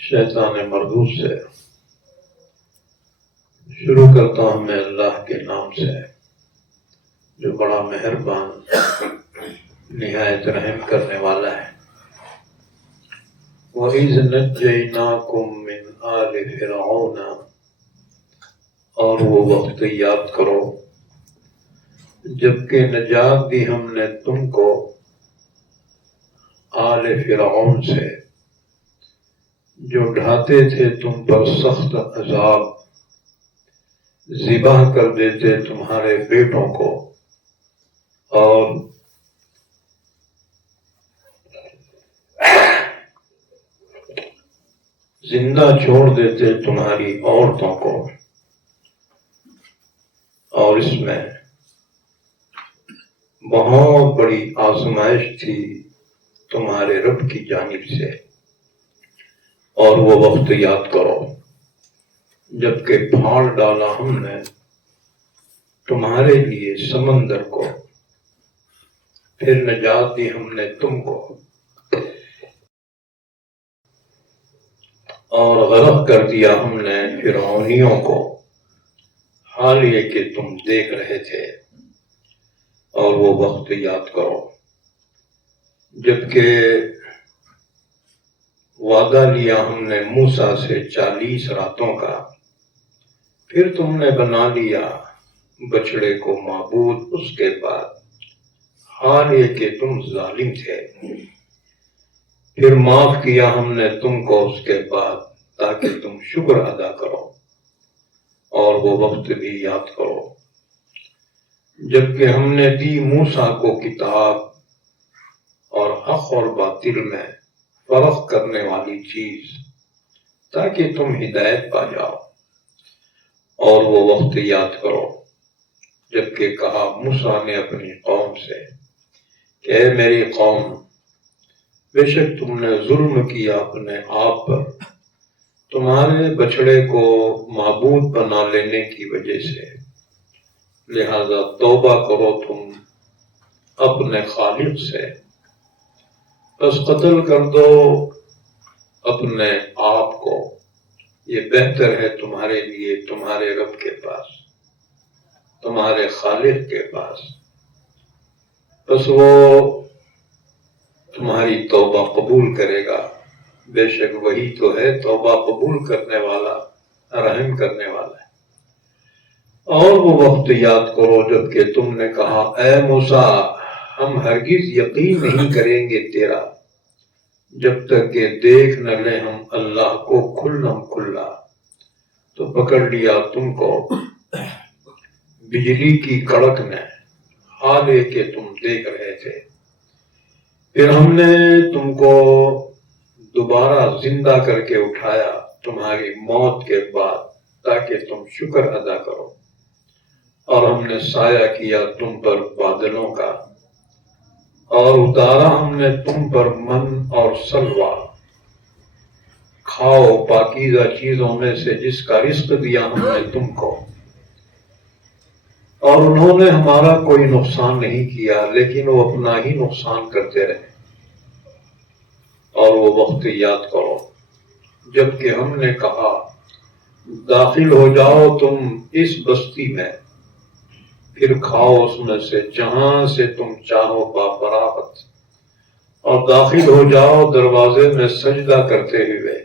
شیطان مردود سے شروع کرتا ہوں میں اللہ کے نام سے جو بڑا مہربان نہایت رحم کرنے والا ہے۔ وَإِذْ نَجَّيْنَاكُمْ مِنْ آلِ فِرْعَوْنَ، اور وہ وقت یاد کرو جبکہ نجات دی ہم نے تم کو آل فرعون سے جو ڈھاتے تھے تم پر سخت عذاب، ذبح کر دیتے تمہارے بیٹوں کو اور زندہ چھوڑ دیتے تمہاری عورتوں کو، اور اس میں بہت بڑی آزمائش تھی تمہارے رب کی جانب سے۔ اور وہ وقت یاد کرو جبکہ پھاڑ ڈالا ہم نے تمہارے لیے سمندر کو، پھر نجات دی ہم نے تم کو اور غرق کر دیا ہم نے فرعونیوں کو، حال یہ کہ تم دیکھ رہے تھے۔ اور وہ وقت یاد کرو جبکہ وعدہ لیا ہم نے موسیٰ سے 40 راتوں کا، پھر تم نے بنا لیا بچڑے کو معبود اس کے بعد، حال یہ کہ تم ظالم تھے۔ پھر معاف کیا ہم نے تم کو اس کے بعد تاکہ تم شکر ادا کرو۔ اور وہ وقت بھی یاد کرو جبکہ ہم نے دی موسیٰ کو کتاب اور حق اور باطل میں فرق کرنے والی چیز تاکہ تم ہدایت پا جاؤ۔ اور وہ وقت یاد کرو جبکہ کہا موسیٰ نے اپنی قوم سے کہ اے میری قوم، بے شک تم نے ظلم کیا اپنے آپ پر تمہارے بچڑے کو معبود بنا لینے کی وجہ سے، لہذا توبہ کرو تم اپنے خالق سے، بس قتل کر دو اپنے آپ کو، یہ بہتر ہے تمہارے لیے تمہارے رب کے پاس، تمہارے خالق کے پاس، بس وہ تمہاری توبہ قبول کرے گا، بے شک وہی تو ہے توبہ قبول کرنے والا، رحم کرنے والا ہے۔ اور وہ وقت یاد کرو جبکہ تم نے کہا اے موسیٰ، ہم ہرگز یقین نہیں کریں گے تیرا جب تک کہ دیکھ نہ لیں ہم اللہ کو کھلم کھلا، تو پکڑ لیا تم کو بجلی کی کڑک نے، حال ہے کہ تم دیکھ رہے تھے۔ پھر ہم نے تم کو دوبارہ زندہ کر کے اٹھایا تمہاری موت کے بعد تاکہ تم شکر ادا کرو، اور ہم نے سایہ کیا تم پر بادلوں کا، اور اتارا ہم نے تم پر من اور سلوہ، کھاؤ پاکیزہ چیزوں میں سے جس کا رزق دیا ہم نے تم کو۔ اور انہوں نے ہمارا کوئی نقصان نہیں کیا لیکن وہ اپنا ہی نقصان کرتے رہے۔ اور وہ وقت یاد کرو جبکہ ہم نے کہا داخل ہو جاؤ تم اس بستی میں، پھر کھاؤ اس میں سے جہاں سے تم چاہو باپراحت، اور داخل ہو جاؤ دروازے میں سجدہ کرتے ہوئے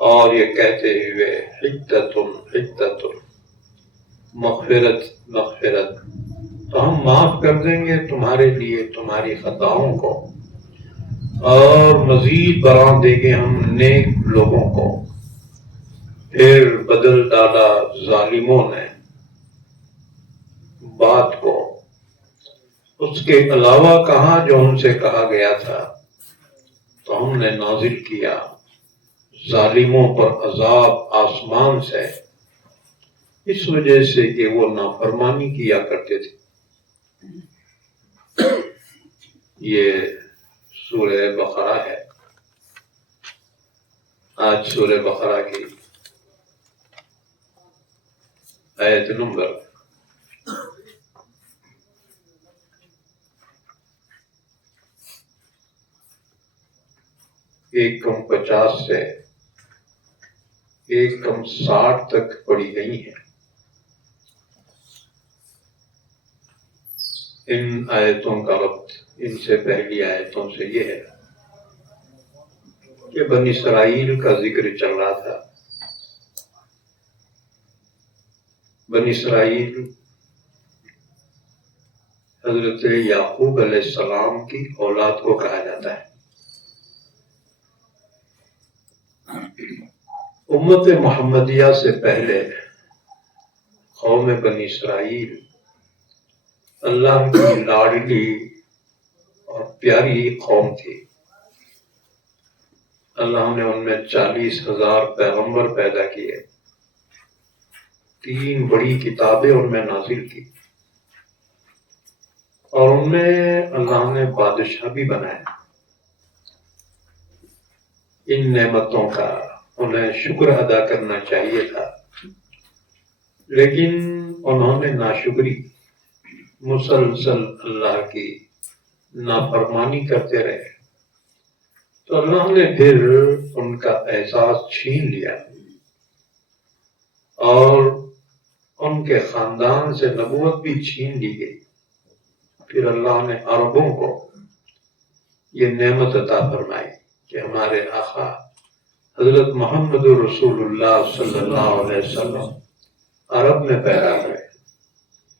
اور یہ کہتے ہوئے حتۃ حتۃ، مغفرت مغفرت، تو ہم معاف کر دیں گے تمہارے لیے تمہاری خطاؤں کو، اور مزید بڑھا دیں گے ہم نیک لوگوں کو۔ پھر بدل ڈالا ظالموں نے بات کو اس کے علاوہ کہا جو ان سے کہا گیا تھا، تو ہم نے نازل کیا ظالموں پر عذاب آسمان سے، اس وجہ سے کہ وہ نافرمانی کیا کرتے تھے۔ یہ سورہ بقرہ ہے۔ آج سورہ بقرہ کی آیت نمبر 150 سے ایک کم 60 تک پڑھی گئی ہیں۔ ان آیتوں کا ربط ان سے پہلی آیتوں سے یہ ہے کہ بنی اسرائیل کا ذکر چل رہا تھا۔ بنی اسرائیل حضرت یعقوب علیہ السلام کی اولاد کو کہا جاتا ہے۔ امت محمدیہ سے پہلے قوم بنی اسرائیل اللہ کی لاڈلی اور پیاری قوم تھی۔ اللہ نے ان میں 40,000 پیغمبر پیدا کیے، 3 بڑی کتابیں ان میں نازل کی، اور ان میں اللہ نے بادشاہ بھی بنایا۔ ان نعمتوں کا انہیں شکر ادا کرنا چاہیے تھا، لیکن انہوں نے ناشکری، مسلسل اللہ کی نافرمانی کرتے رہے، تو اللہ نے پھر ان کا اعزاز چھین لیا اور ان کے خاندان سے نبوت بھی چھین لی گئی۔ پھر اللہ نے عربوں کو یہ نعمت عطا فرمائی کہ ہمارے آقا حضرت محمد رسول اللہ صلی اللہ علیہ وسلم عرب میں پیدا ہوئے،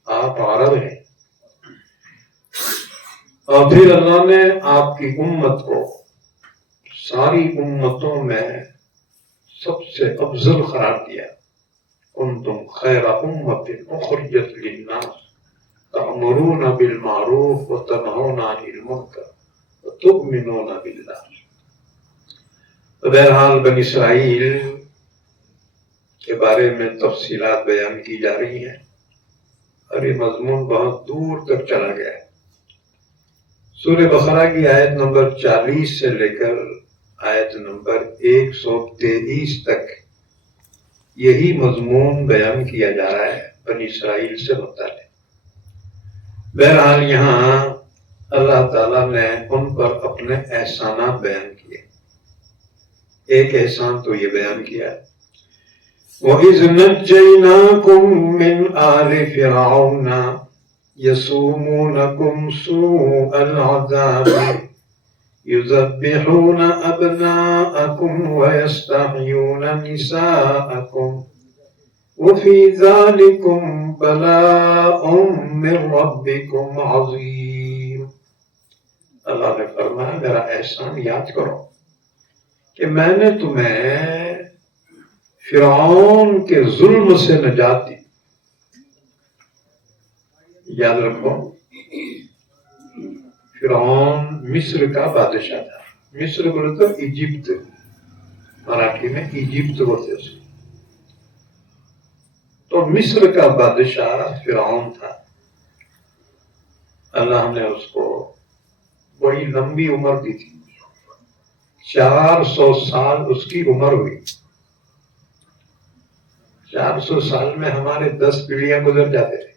آپ عرب ہیں، اور پھر اللہ نے آپ کی امت کو ساری امتوں میں سب سے افضل قرار دیا۔ کنتم خیر امت اخرجت للناس تأمرون بالمعروف وتنہون عن المنکر وتؤمنون باللہ۔ بہرحال بنی اسرائیل کے بارے میں تفصیلات بیان کی جا رہی ہیں اور یہ مضمون بہت دور تک چلا گیا ہے۔ سورہ بقرہ کی آیت نمبر 40 سے لے کر آیت نمبر 123 تک یہی مضمون بیان کیا جا رہا ہے بنی اسرائیل سے متعلق۔ بہرحال یہاں اللہ تعالیٰ نے ان پر اپنے احسانات بیان کیے۔ ایک احسان تو یہ بیان کیا، وَإِذْ نَجَّيْنَاكُمْ مِنْ آلِ فِرْعَوْنَ يَسُومُونَكُمْ سُوءَ الْعَذَابِ يُذَبِّحُونَ أَبْنَاءَكُمْ وَيَسْتَحْيُونَ نِسَاءَكُمْ وَفِي ذَلِكُمْ بَلَاءٌ مِّن رَبِّكُمْ عَظِيمٌ۔ اللہ نے فرمایا میرا احسان یاد کرو کہ میں نے تمہیں فرعون کے ظلم سے نجات دی۔ یاد رکھو، فرعون مصر کا بادشاہ تھا۔ مصر بولے تو ایجپت، مراٹھی میں ایجپت بولتے اسے۔ تو مصر کا بادشاہ فرعون تھا۔ اللہ نے اس کو بڑی لمبی عمر دی تھی، 400 سال اس کی عمر ہوئی۔ 400 سال میں ہمارے 10 پیڑھیاں گزر جاتے تھے،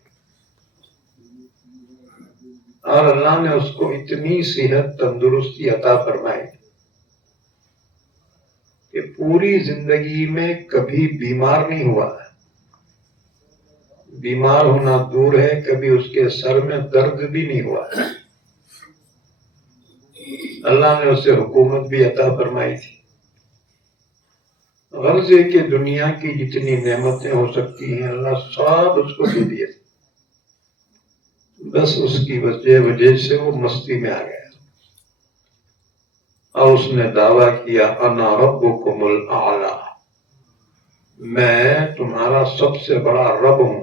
اور اللہ نے اس کو اتنی صحت تندرستی عطا فرمائی کہ پوری زندگی میں کبھی بیمار نہیں ہوا۔ بیمار ہونا دور ہے، کبھی اس کے سر میں درد بھی نہیں ہوا۔ اللہ نے اسے حکومت بھی عطا فرمائی تھی۔ غرض ہے کہ دنیا کی جتنی نعمتیں ہو سکتی ہیں اللہ سب اس کو دے دیے، بس اس کی وجہ سے وہ مستی میں آ گیا اور اس نے دعویٰ کیا انا ربکم الاعلی، میں تمہارا سب سے بڑا رب ہوں۔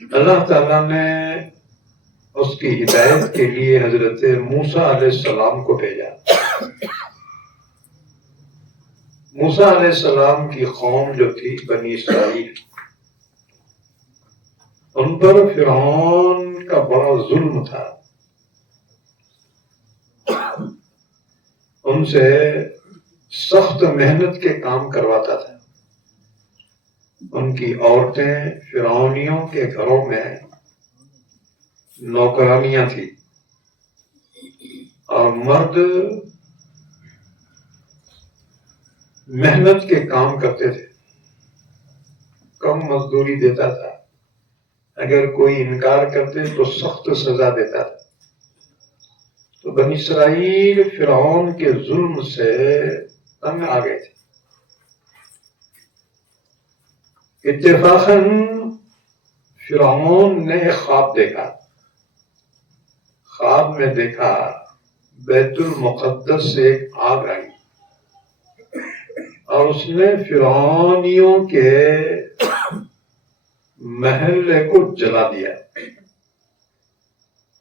اللہ تعالیٰ نے اس کی ہدایت کے لیے حضرت موسیٰ علیہ السلام کو بھیجا۔ موسیٰ علیہ السلام کی قوم جو تھی بنی اسرائیل، ان پر فرعون کا بڑا ظلم تھا۔ ان سے سخت محنت کے کام کرواتا تھا۔ ان کی عورتیں فرعونیوں کے گھروں میں نوکرانیاں تھیں اور مرد محنت کے کام کرتے تھے، کم مزدوری دیتا تھا، اگر کوئی انکار کرتے تو سخت سزا دیتا تھا۔ تو بنی اسرائیل فرعون کے ظلم سے تنگ آ گئے تھے۔ اتفاقاً فرعون نے ایک خواب دیکھا، خواب میں دیکھا بیت المقدس سے ایک آگ آئی اور اس نے فرعونیوں کے محلے کو جلا دیا،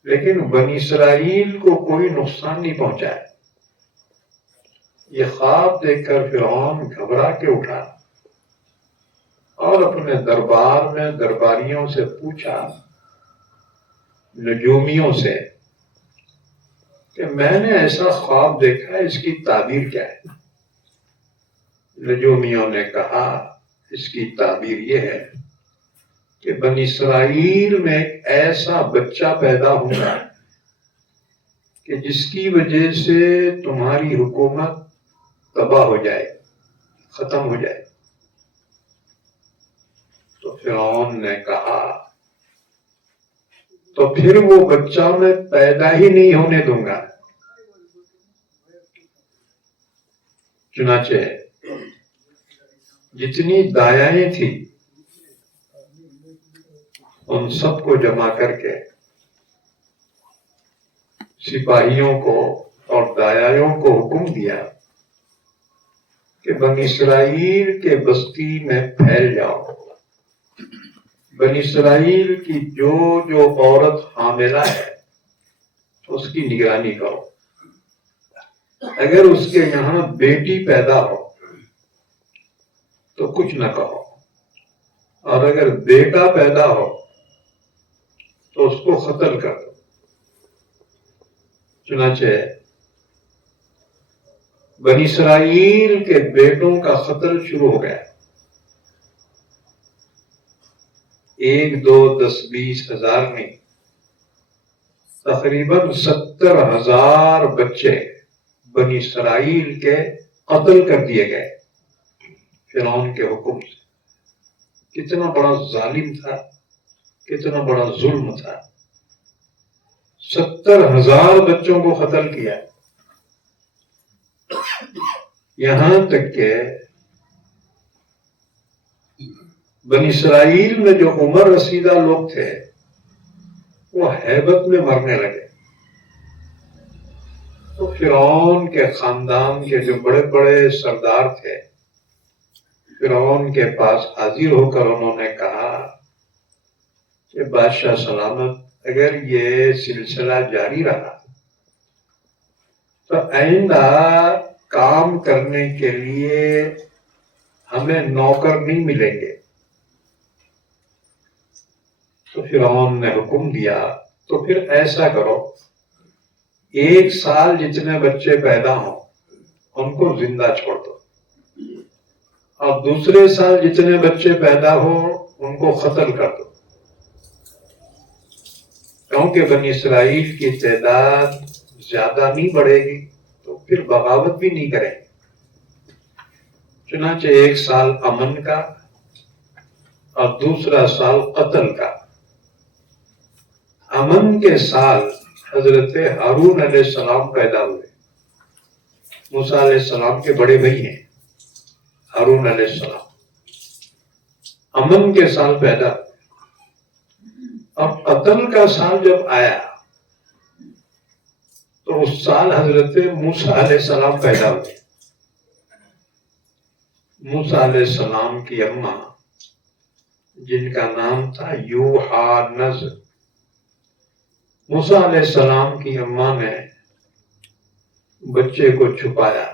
لیکن بنی اسرائیل کو کوئی نقصان نہیں پہنچایا۔ یہ خواب دیکھ کر فرعون گھبرا کے اٹھا اور اپنے دربار میں درباریوں سے پوچھا، نجومیوں سے، کہ میں نے ایسا خواب دیکھا، اس کی تعبیر کیا ہے؟ نجومیوں نے کہا اس کی تعبیر یہ ہے کہ بنی اسرائیل میں ایک ایسا بچہ پیدا ہوگا کہ جس کی وجہ سے تمہاری حکومت تباہ ہو جائے، ختم ہو جائے۔ تو فرعون نے کہا تو پھر وہ بچہ میں پیدا ہی نہیں ہونے دوں گا۔ چنانچہ جتنی دایائیں تھیں ان سب کو جمع کر کے سپاہیوں کو اور دایائوں کو حکم دیا کہ بنی اسرائیل کے بستی میں پھیل جاؤ، بنی اسرائیل کی جو عورت حاملہ ہے اس کی نگرانی کرو، اگر اس کے یہاں بیٹی پیدا ہو تو کچھ نہ کہو، اور اگر بیٹا پیدا ہو تو اس کو قتل کر دو۔ چنانچہ بنی اسرائیل کے بیٹوں کا قتل شروع ہو گیا۔ 1 2 10 20 ہزار نہیں، تقریباً 70,000 بچے بنی اسرائیل کے قتل کر دیے گئے فرعون کے حکم سے۔ کتنا بڑا ظالم تھا، کتنا بڑا ظلم تھا، 70,000 بچوں کو قتل کیا۔ یہاں تک کہ بنی اسرائیل میں جو عمر رسیدہ لوگ تھے وہ ہیبت میں مرنے لگے۔ تو فرعون کے خاندان کے جو بڑے بڑے سردار تھے فرعون کے پاس حاضر ہو کر انہوں نے کہا کہ بادشاہ سلامت، اگر یہ سلسلہ جاری رہا تو آئندہ کام کرنے کے لیے ہمیں نوکر نہیں ملیں گے۔ تو فرعون نے حکم دیا تو پھر ایسا کرو، 1 سال جتنے بچے پیدا ہوں ان کو زندہ چھوڑ دو، اور دوسرے سال جتنے بچے پیدا ہو ان کو قتل کر دو، کیونکہ بنی اسرائیل کی تعداد زیادہ نہیں بڑھے گی تو پھر بغاوت بھی نہیں کریں گے۔ چنانچہ 1 سال امن کا اور دوسرا سال قتل کا۔ امن کے سال حضرت ہارون علیہ السلام پیدا ہوئے، موسیٰ علیہ السلام کے بڑے بھائی ہیں ہارون علیہ السلام۔ امن کے سال پیدا، اور قتل کا سال جب آیا تو اس سال حضرت موسیٰ علیہ السلام پیدا ہوئے۔ موسیٰ علیہ السلام کی اماں جن کا نام تھا یوحانز، موسیٰ علیہ السلام کی اماں نے بچے کو چھپایا،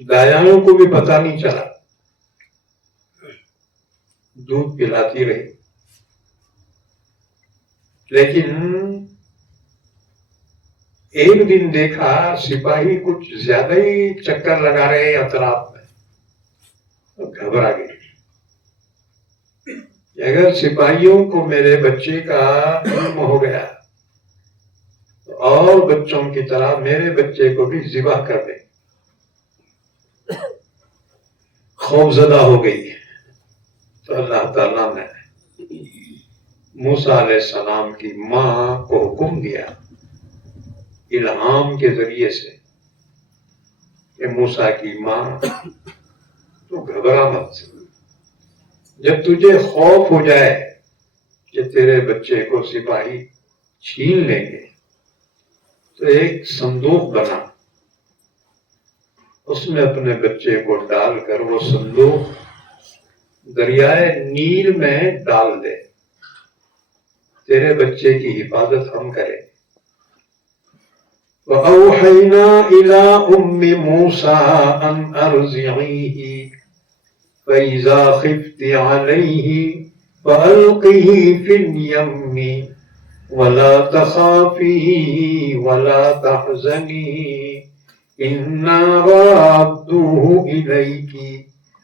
دایاؤں کو بھی پتہ نہیں چلا، دودھ پلاتی رہی۔ لیکن ایک دن دیکھا سپاہی کچھ زیادہ ہی چکر لگا رہے ہیں اطراف میں، تو گھبرا گئی۔ اگر سپاہیوں کو میرے بچے کا علم ہو گیا تو اور اور بچوں کی طرح میرے بچے کو بھی ذبح کر دے. خوف زدہ ہو گئی. تو اللہ تعالیٰ نے موسیٰ علیہ السلام کی ماں کو حکم دیا الہام کے ذریعے سے کہ موسیٰ کی ماں تو گھبرا مت. جب تجھے خوف ہو جائے کہ تیرے بچے کو سپاہی چھین لیں گے تو ایک صندوق بنا, اس میں اپنے بچے کو ڈال کر وہ صندوق دریائے نیل میں ڈال دے, تیرے بچے کی حفاظت ہم کریں. وَأَوْحَيْنَا إِلَىٰ أُمِّ مُوسَىٰ أَنْ أَرْضِعِيهِ فَإِذَا خِفْتِ عَلَيْهِ فَأَلْقِهِ فِي الْيَمِّ وَلَا تَخَافِي وَلَا تَحْزَنِي إِنَّا رَادُّوهُ إِلَيْكِ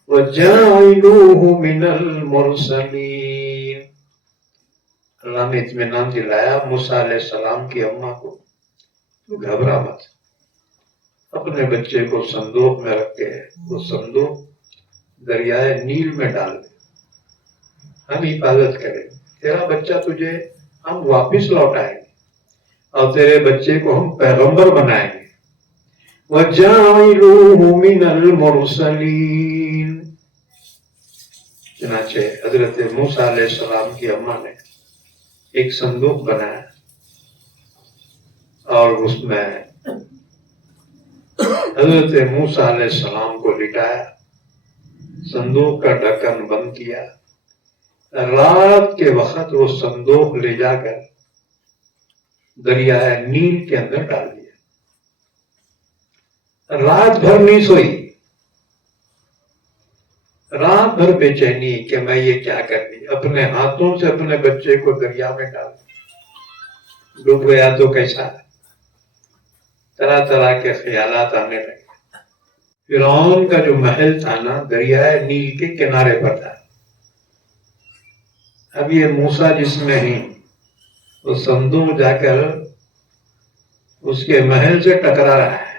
وَجَاعِلُوهُ مِنَ الْمُرْسَلِينَ. اللہ نے اطمینان دلایا موسیٰ علیہ السلام کی اماں کو, گھبرا مت, اپنے بچے کو صندوق میں رکھ کے وہ صندوق دریائے نیل میں ڈال دے, ہم حفاظت کریں. تیرا بچہ تجھے ہم واپس لوٹائیں گے اور تیرے بچے کو ہم پیغمبر بنائیں گے. وَجَاعِلُوهُ مِنَ الْمُرْسَلِينَ. چنانچہ حضرت موسیٰ علیہ السلام کی اماں نے ایک صندوق بنایا اور اس میں حضرت موسیٰ علیہ السلام کو لٹایا, صندوق کا ڈھکن بند کیا. رات کے وقت وہ صندوق لے جا کر دریائے نیل کے اندر ڈال دیا. رات بھر نہیں سوئی, رات بھر بے چینی کہ میں یہ کیا کر دی, اپنے ہاتھوں سے اپنے بچے کو دریا میں ڈال دیا. ڈوب گیا تو کیسا, طرح طرح کے خیالات آنے لگے. فرعون کا جو محل تھا نا دریائے نیل کے کنارے پر تھا. اب یہ موسیٰ جس میں ہی وہ صندوق جا کر اس کے محل سے ٹکرا رہا ہے,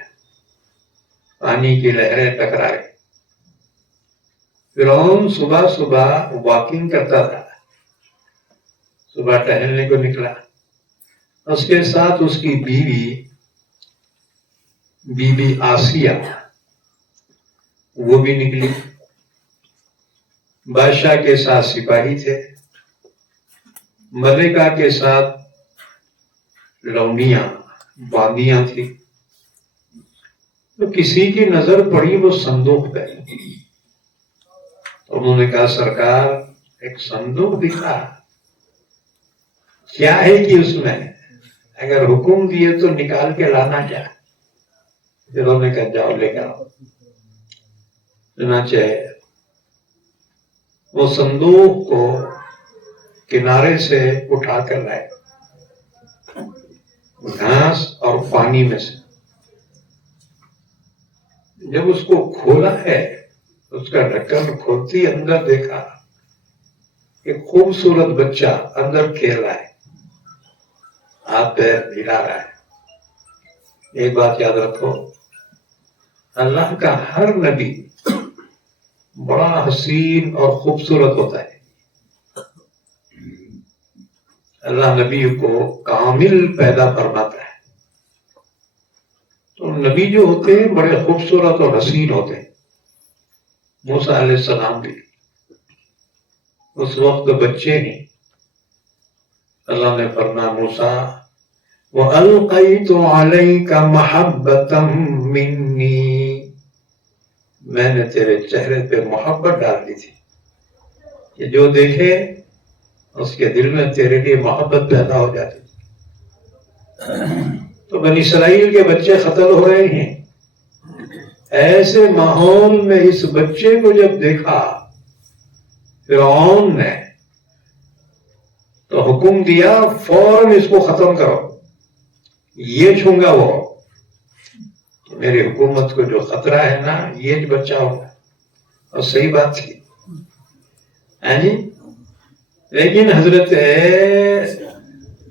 پانی کی لہریں ٹکرا رہی. فرعون صبح صبح واکنگ کرتا تھا, صبح ٹہلنے کو نکلا, اس کے ساتھ اس کی بیوی آسیہ وہ بھی نکلی. بادشاہ کے ساتھ سپاہی تھے, ملکہ کے ساتھ لونڈیاں باندیاں تھی. تو کسی کی نظر پڑی وہ صندوق پہ, انہوں نے کہا سرکار ایک صندوق دکھا, کیا ہے کہ اس میں, اگر حکم دیے تو نکال کے لانا کیا. پھر انہوں نے کہا جاؤ لے کر آؤ. چنانچہ وہ صندوق کو کنارے سے اٹھا کر لائے, گھاس اور پانی میں سے. جب اس کو کھولا ہے, اس کا ڈھکن کھولتی اندر دیکھا ایک خوبصورت بچہ اندر کھیل رہا ہے, ہاتھ پیر ہلا رہا ہے. ایک بات یاد رکھو, اللہ کا ہر نبی بڑا حسین اور خوبصورت ہوتا ہے. اللہ نبی کو کامل پیدا فرماتا ہے. تو نبی جو ہوتے ہیں بڑے خوبصورت اور حسین ہوتے ہیں. موسیٰ علیہ السلام بھی اس وقت بچے ہیں. اللہ نے فرمایا موسیٰ وَأَلْقَيْتُ عَلَيْكَ مَحَبَّةً مِّنِّي, میں نے تیرے چہرے پہ محبت ڈال دی تھی کہ جو دیکھے اس کے دل میں تیرے لیے محبت پیدا ہو جاتی. تو بنی اسرائیل کے بچے قتل ہو رہے ہیں. ایسے ماحول میں اس بچے کو جب دیکھا فرعون نے تو حکم دیا فوراً اس کو ختم کرو, یہ چھونگا وہ, میری حکومت کو جو خطرہ ہے نا یہ بچہ ہوگا. اور صحیح بات تھی. لیکن حضرت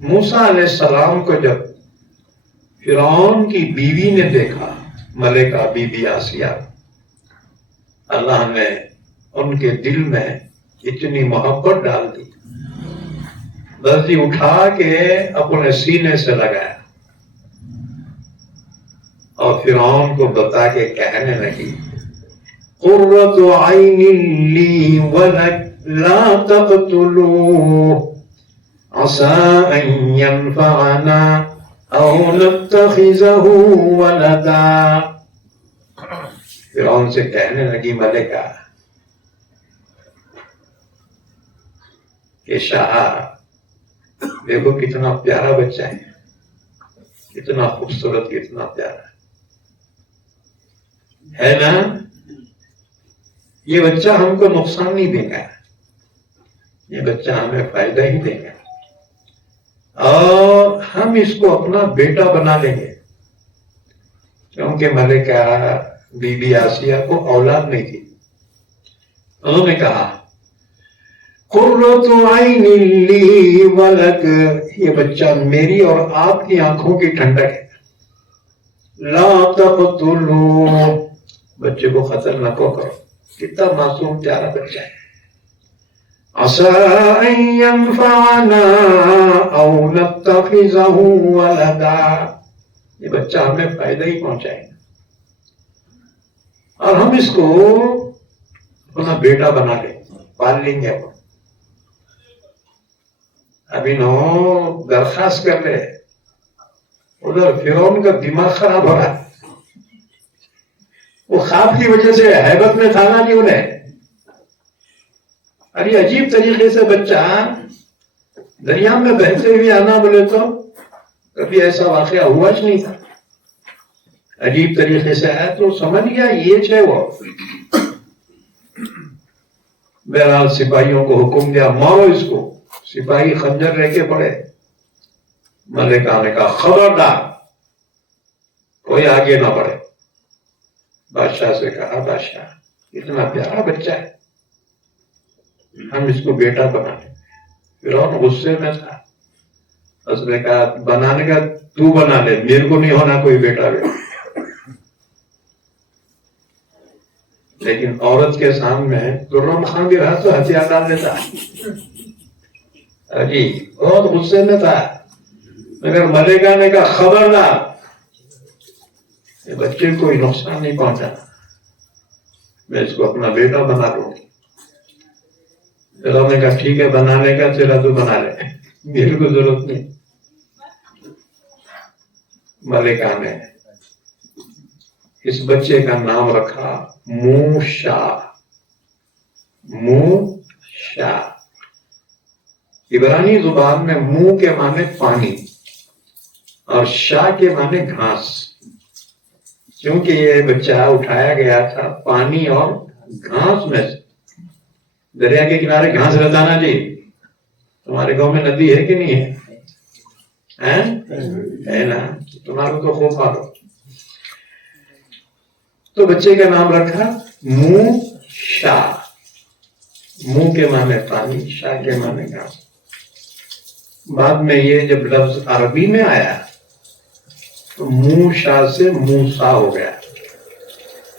موسیٰ علیہ السلام کو جب فرعون کی بیوی نے دیکھا، ملکہ بی بی آسیہ، اللہ نے ان کے دل میں اتنی محبت ڈال دی، بس ہی اٹھا کے اپنے سینے سے لگایا اور فرعون کو بتا کے کہنے لگی قرۃ عین لی ولک لا تقتلوہ عسى ان ينفعنا او نتخذہ ولدا۔ فرعون سے کہنے لگی ملکہ کہ شاہ دیکھو کتنا پیارا بچہ ہے، کتنا خوبصورت، کتنا پیارا ہے نا، یہ بچہ ہم کو نقصان نہیں دے گا، یہ بچہ ہمیں فائدہ ہی دے گا، اور ہم اس کو اپنا بیٹا بنا لیں گے، کیونکہ ملکہ بی بی آسیہ کو اولاد نہیں تھی۔ انہوں نے کہا قرۃ عین لی ولک، یہ بچہ میری اور آپ کی آنکھوں کی ٹھنڈک ہے، لا تقتلوہ، بچے کو قتل نہ کرو، کتنا معصوم پیارا بچہ ہے، عسى ان ينفعنا او نتخذہ ولدا، یہ بچہ ہمیں فائدہ ہی پہنچائے گا اور ہم اس کو اپنا بیٹا بنا لیں، پال لیں گے۔ ابھی نو درخواست کر رہے، ادھر فرعون کا دماغ خراب ہو رہا ہے، وہ خواب کی وجہ سے ہیبت میں تھا نا، نہیں انہیں ارے عجیب طریقے سے بچہ دریا میں بہتے ہوئے آنا، بولے تو کبھی ایسا واقعہ ہوا ہی نہیں تھا، عجیب طریقے سے آیا تو سمجھ گیا یہ ہے وہ۔ بہرحال سپاہیوں کو حکم دیا مارو اس کو، سپاہی خنجر لے کے پڑے، ملکہ نے کہا خبردار کوئی آگے نہ بڑھے۔ بادشاہ سے کہا بادشاہ اتنا پیارا بچہ ہے، ہم اس کو بیٹا بنا لیں۔ فرعون غصے میں تھا، اس نے کہا بنانے کا تو بنا لے، میرے کو نہیں ہونا کوئی بیٹا۔ لیکن عورت کے سامنے خرم خان بھی رہا تو ہتھیار ڈال دیتا، جی بہت غصے میں تھا، مگر ملکہ نے کہا خبردار بچے کو کوئی نقصان نہیں پہنچانا، میں اس کو اپنا بیٹا بنا لوں گی۔ فرعون نے کہا ٹھیک ہے بنانے کا تیرا تو بنا لے، میرے کو ضرورت نہیں۔ ملکہ نے اس بچے کا نام رکھا موشا۔ موشا عبرانی زبان میں منہ کے معنی پانی اور شاہ کے معنی گھاس، کیونکہ یہ بچہ اٹھایا گیا تھا پانی اور گھاس میں سے۔ دریا کے کنارے گھاس رہتا نا جی، تمہارے گاؤں میں ندی ہے کہ نہیں ہے نا، تمہارے کو خوب مارو۔ تو بچے کا نام رکھا موشا، منہ کے معنی پانی، شاہ کے معنی گھاس۔ بعد میں یہ جب لفظ عربی میں آیا تو موشا سے موسیٰ ہو گیا،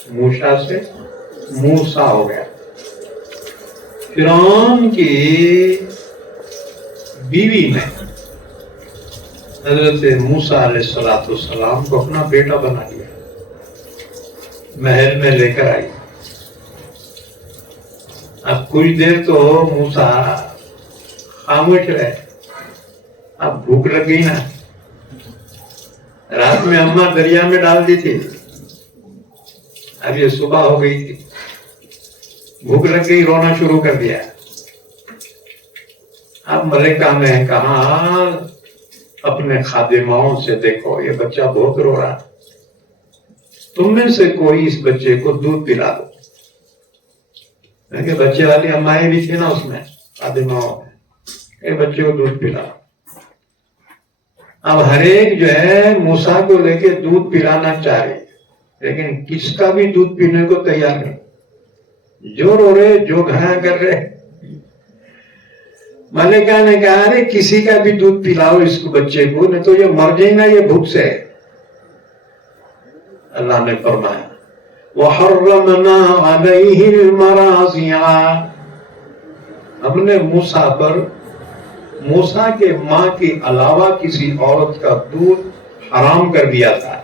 موشا سے موسیٰ ہو گیا۔ فرعون کی بیوی نے حضرت موسیٰ علیہ السلام کو اپنا بیٹا بنا لیا، محل میں لے کر آئی۔ اب کچھ دیر تو موسیٰ خاموش رہے، اب بھوک لگ گئی نا، رات میں اماں دریا میں ڈال دی تھی، اب یہ صبح ہو گئی تھی، بھوک لگ گئی، رونا شروع کر دیا۔ اب ملکہ نے کہا اپنے خادماؤں سے دیکھو یہ بچہ بہت رو رہا، تم میں سے کوئی اس بچے کو دودھ پلا دو، کیونکہ بچے والی امائیں بھی تھی نا اس میں، خادماؤں میں، یہ بچے کو دودھ پلا۔ اب ہر ایک جو ہے موسیٰ کو لے کے دودھ پلانا چاہ رہے، لیکن کس کا بھی دودھ پینے کو تیار نہیں، جو رو رہے جو گھایا کر رہے۔ ملکہ نے کہا ارے کسی کا بھی دودھ پلاؤ اس کو بچے کو، نہیں تو یہ مر جائے گا یہ بھوک سے۔ اللہ نے فرمایا وَحَرَّمْنَا عَلَيْهِ الْمَرَاضِعَ، ہم نے موسیٰ پر، موسیٰ کے ماں کے علاوہ کسی عورت کا دودھ حرام کر دیا تھا.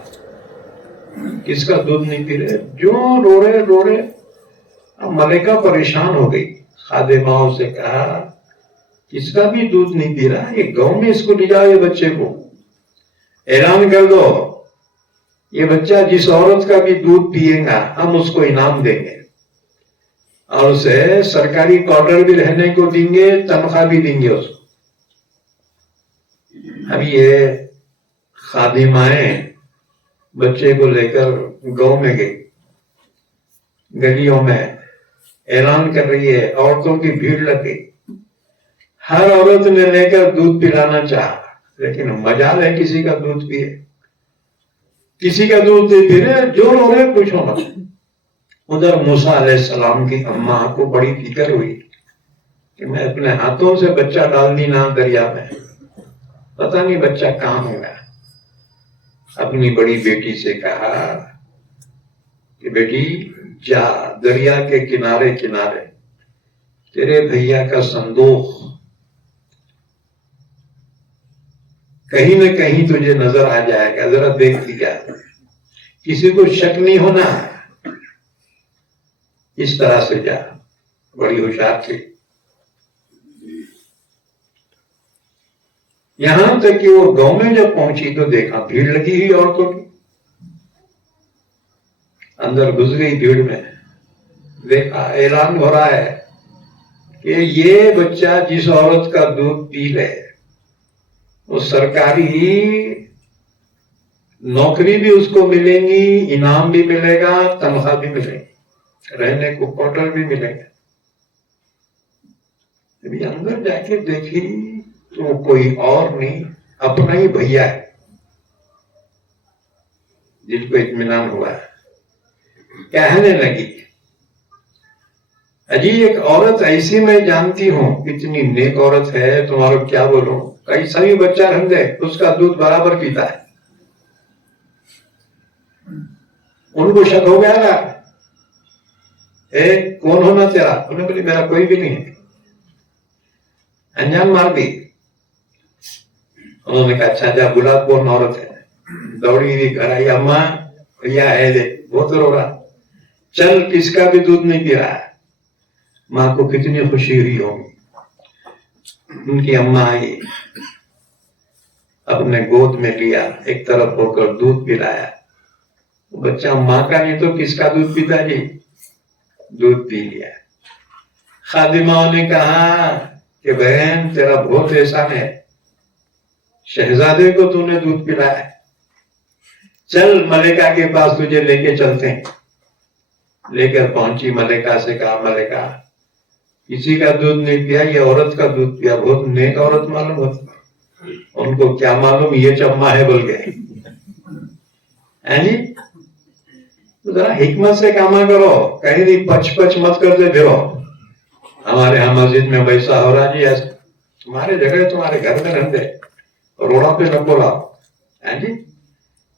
کس کا دودھ نہیں پی رہے؟ جو رو رہے. اب ملکہ پریشان ہو گئی، خادماؤں سے کہا کس کا بھی دودھ نہیں پی رہا، یہ گاؤں میں اس کو لے جاؤ، یہ بچے کو اعلان کر دو، یہ بچہ جس عورت کا بھی دودھ پیے گا ہم اس کو انعام دیں گے اور اسے سرکاری کوارٹر بھی رہنے کو دیں گے، تنخواہ بھی دیں گے اس کو. اب یہ خادمائیں بچے کو لے کر گاؤں میں گئی، گلیوں میں اعلان کر رہی ہے، عورتوں کی بھیڑ لگ گئی، ہر عورت نے لے کر دودھ پلانا چاہا، لیکن مجال ہے کسی کا دودھ پیے، کسی کا دودھ نہیں پی رہے، جو رو رہے پوچھو مت. ادھر موسیٰ علیہ السلام کی اماں کو بڑی فکر ہوئی کہ میں اپنے ہاتھوں سے بچہ ڈال دی نا دریا میں، پتہ نہیں بچہ کہاں ہوگا. اپنی بڑی بیٹی سے کہا کہ بیٹی جا دریا کے کنارے کنارے تیرے بھیا کا صندوق کہیں نہ کہیں تجھے نظر آ جائے گا، ذرا دیکھ لیا، کسی کو شک نہیں ہونا، اس طرح سے جا. بڑی ہوشیار تھی. یہاں تک کہ وہ گاؤں میں جب پہنچی تو دیکھا بھیڑ لگی ہوئی عورتوں کی، اندر گھس گئی بھیڑ میں، دیکھا اعلان ہو رہا ہے کہ یہ بچہ جس عورت کا دودھ پی لے وہ سرکاری نوکری بھی اس کو ملیں گی، انعام بھی ملے گا، تنخواہ بھی ملے گی، رہنے کو کوارٹر بھی ملے گا. ابھی اندر جا کے دیکھی تو کوئی اور نہیں، اپنا ہی بھیا ہے جس کو اطمینان ہوا ہے. کہنے لگی اجی ایک عورت ایسی میں جانتی ہوں، اتنی نیک عورت ہے، تمہارا کیا بولوں، کیسا بھی بچہ رہن دے اس کا دودھ برابر پیتا ہے. ان کو شک ہو گیا نا، کون ہونا تیرا؟ انہوں نے بولی میرا کوئی بھی نہیں ہے، انجان مار دی. انہوں نے کہا اچھا جا بلا کون عورت ہے. دوڑی ہوئی گھر آئی، اماں بھیا ہے دے، بہت رو رہا، چل کس کا بھی دودھ نہیں پی رہا ہے. ماں کو کتنی خوشی ہوئی ہوگی. ان کی اماں آئی، اپنے گود میں لیا، ایک طرف ہو کر دودھ پلایا. بچہ ماں کا نہیں تو کس کا دودھ پیتا جی؟ دودھ پی لیا. خادماؤں نے کہا کہ بہن تیرا بہت احسان ہے، شہزادے کو تو نے دودھ پلایا، چل ملکہ کے پاس تجھے لے کے چلتے ہیں. لے کر پہنچی، ملکہ سے کہا ملکہ کسی کا دودھ نہیں پیا، یہ عورت کا دودھ پیا، بہت نیک عورت معلوم ہوتی. ان کو کیا معلوم یہ چما ہے بول گئے. ذرا حکمت سے کاما کرو، کہیں نہیں پچ پچ مت کرتے پھرو. ہمارے ہاں مسجد میں ویسا ہو رہا جی، ایسا تمہارے جھگڑے تمہارے گھر میں رہتے، روڑا پہ نہ بولا جی.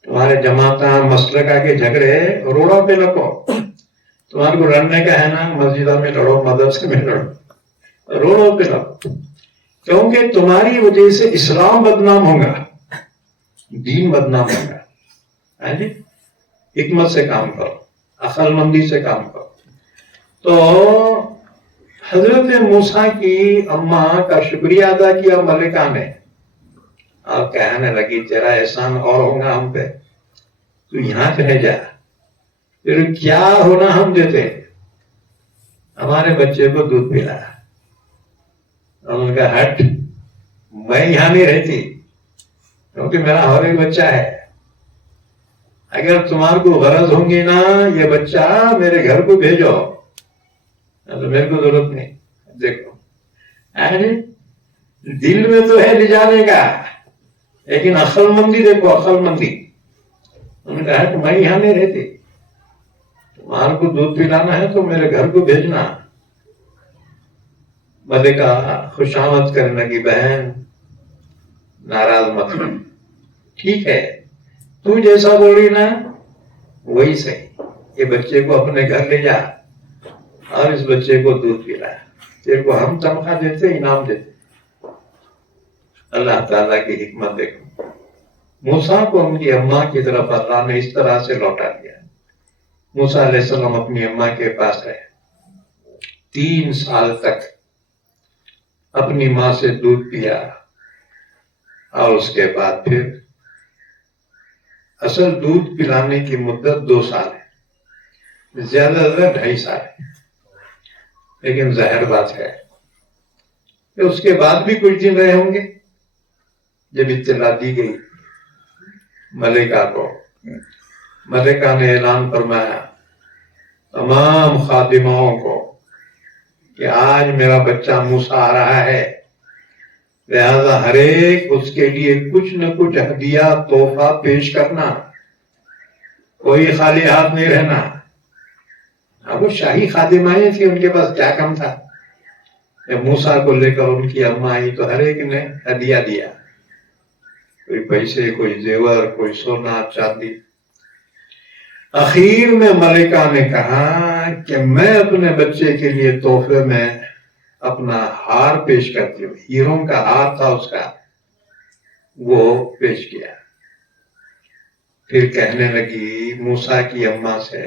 تمہارے جماعت مسلک کے جھگڑے روڑا پہ نہ کو. تمہارے کو لڑنے کا ہے نا، مسجدوں میں لڑو، مدرسے میں لڑو، روڑوں پہ لڑو، کیونکہ تمہاری وجہ سے اسلام بدنام ہوگا، دین بدنام ہوگا. جی حکمت سے کام کرو، عقل مندی سے کام کرو. تو حضرت موسیٰ کی اماں کا شکریہ ادا کیا ملکہ نے، اور کہنے لگی تیرا احسان اور ہوگا ہم پہ، تو یہاں رہ جا، پھر کیا ہونا ہم دیتے. ہمارے بچے کو دودھ پلایا. انہوں نے کہا ہٹ، میں یہاں نہیں رہتی کیونکہ میرا اور ایک بچہ ہے، اگر تمہارے کو غرض ہوں گی نا یہ بچہ میرے گھر کو بھیجو، تو میرے کو ضرورت نہیں. دیکھو دل میں تو ہے لے جانے کا، لیکن عقل مندی دیکھو، عقل مندی. انہوں نے کہا کہ میں یہاں نہیں رہتی، تمہارے کو دودھ پلانا ہے تو میرے گھر کو بھیجنا. ملکہ خوشامد کرنے لگی، بہن ناراض مت ہو، ٹھیک ہے تو جیسا بولی نا وہی صحیح، یہ بچے کو اپنے گھر لے جا اور اس بچے کو دودھ پلا، تیرے کو ہم تنخواہ دیتے، انعام دیتے۔ اللہ تعالیٰ کی حکمت دیکھو، موسیٰ کو ان کی اماں کی طرف اللہ نے اس طرح سے لوٹا دیا۔ موسیٰ علیہ السلام اپنی اماں کے پاس رہے، 3 سال تک اپنی ماں سے دودھ پیا، اور اس کے بعد پھر اصل دودھ پلانے کی مدت 2 سال ہے، زیادہ سے 2.5 سال ہے، لیکن ظاہر بات ہے کہ اس کے بعد بھی کچھ دن رہے ہوں گے۔ جب اطلاع دی گئی ملکہ کو، ملکہ نے اعلان فرمایا تمام خادماؤں کو کہ آج میرا بچہ موسیٰ آ رہا ہے، لہذا ہر ایک اس کے لیے کچھ نہ کچھ ہدیہ تحفہ پیش کرنا، کوئی خالی ہاتھ نہیں رہنا۔ اب وہ شاہی خادمائیں تھی، ان کے پاس کیا کم تھا؟ جب موسیٰ کو لے کر ان کی اماں آئی تو ہر ایک نے ہدیہ دیا، کوئی پیسے، کوئی زیور، کوئی سونا چاندی۔ اخیر میں ملکہ نے کہا کہ میں اپنے بچے کے لیے تحفے میں اپنا ہار پیش کرتی ہوں، ہیروں کا ہار تھا اس کا، وہ پیش کیا۔ پھر کہنے لگی موسیٰ کی اماں سے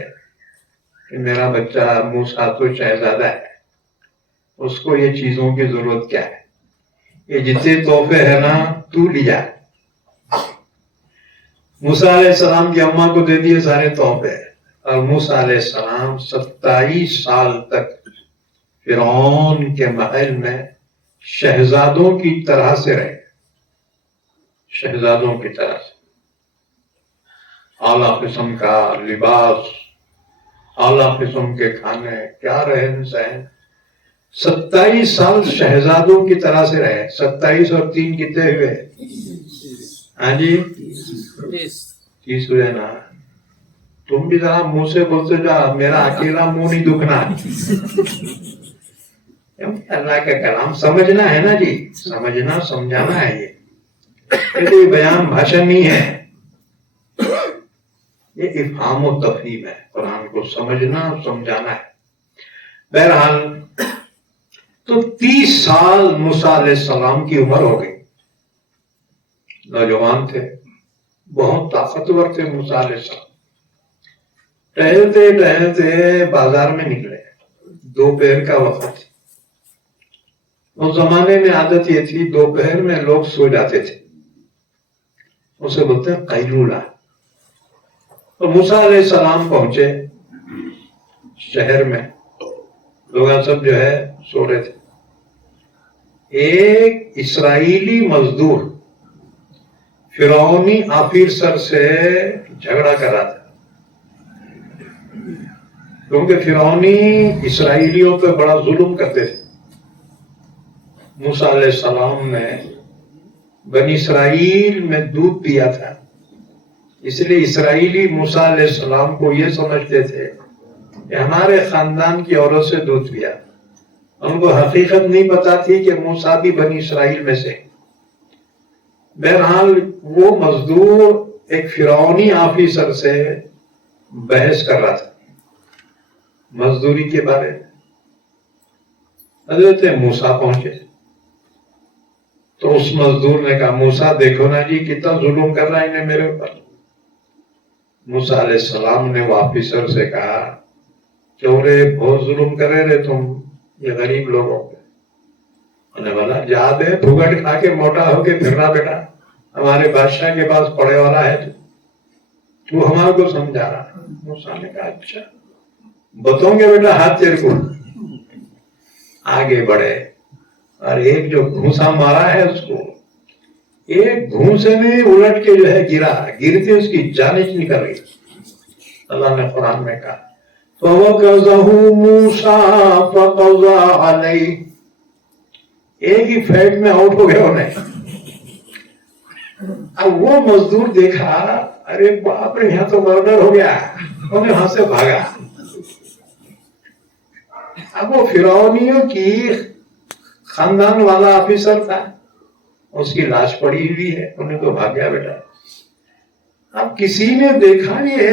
کہ میرا بچہ موسیٰ تو شہزادہ ہے، اس کو یہ چیزوں کی ضرورت کیا ہے، یہ جتنے تحفے ہیں نا تو لیا۔ موسیٰ علیہ السلام کی اماں کو دے دیے سارے تحفے، اور موسیٰ علیہ السلام 27 سال تک فرعون کے محل میں شہزادوں کی طرح سے رہے، شہزادوں کی طرح سے، اعلیٰ قسم کا لباس، اعلیٰ قسم کے کھانے، کیا رہن سہن۔ 27 سال شہزادوں کی طرح سے رہے۔ 27 اور 3 کتنے ہوئے؟ ہاں جی 30 ہوئے نا۔ تم بھی ذرا منہ سے بولتے جا، میرا اکیلا منہ نہیں دکھنا۔ اللہ کا کلام سمجھنا ہے نا جی، سمجھنا سمجھانا ہے، یہ کوئی بیان بھاشن نہیں ہے، یہ افہام و تفہیم ہے، قرآن کو سمجھنا سمجھانا ہے۔ بہرحال تو 30 سال موسیٰ علیہ السلام کی عمر ہو گئی، نوجوان تھے، بہت طاقتور تھے موسیٰ علیہ السلام۔ ٹہلتے ٹہلتے بازار میں نکلے، دوپہر کا وقت تھی۔ اس زمانے میں عادت یہ تھی دوپہر میں لوگ سو جاتے تھے، اسے بولتے ہیں قیلولہ۔ تو موسیٰ علیہ السلام پہنچے شہر میں، لوگ سب جو ہے سو رہے تھے۔ ایک اسرائیلی مزدور فرعونی آفیسر سے جھگڑا کر رہا تھا، کیونکہ فرعونی اسرائیلیوں پہ بڑا ظلم کرتے تھے۔ موسیٰ علیہ السلام نے بنی اسرائیل میں دودھ پیا تھا، اس لیے اسرائیلی موسیٰ علیہ السلام کو یہ سمجھتے تھے کہ ہمارے خاندان کی عورت سے دودھ پیا۔ ان کو حقیقت نہیں پتا تھی کہ موسیٰ بھی بنی اسرائیل میں سے۔ بہرحال وہ مزدور ایک فرعونی آفیسر سے بحث کر رہا تھا مزدوری کے بارے میں۔ حضرت موسیٰ پہنچے تو اس مزدور نے کہا موسیٰ دیکھو نا جی کتنا ظلم کر رہا ہے انہیں میرے اوپر۔ موسیٰ علیہ السلام نے وہ آفیسر سے کہا چورے بہت ظلم کر رہے تم یہ غریب لوگوں پہ۔ انہوں نے بولا یاد ہے پھگٹ کھا کے موٹا ہو کے پھرنا بیٹا، ہمارے بادشاہ کے پاس پڑے والا ہے تو ہمارے کو سمجھا رہا۔ موسیٰ نے کہا اچھا بتاؤں گے بیٹا ہاتھ تیرے کو۔ آگے بڑھے اور ایک جو گھونسا مارا ہے اس کو، ایک گھونسے میں الٹ کے جو ہے گرا، گرتے اس کی جان نکل گئی۔ اللہ نے قرآن میں کہا فَوَكَزَهُ مُوسَىٰ فَقَضَىٰ عَلَيْهِ، ایک ہی فیٹ میں آؤٹ ہو گئے انہیں۔ اب وہ مزدور دیکھا ارے باپ رے یہاں تو مرڈر ہو گیا، انہیں وہاں سے بھاگا۔ اب وہ فرعونیوں کی خاندان والا آفیسر تھا، اس کی لاش پڑی ہوئی ہے، انہیں تو بھاگ گیا بیٹا۔ اب کسی نے دیکھا یہ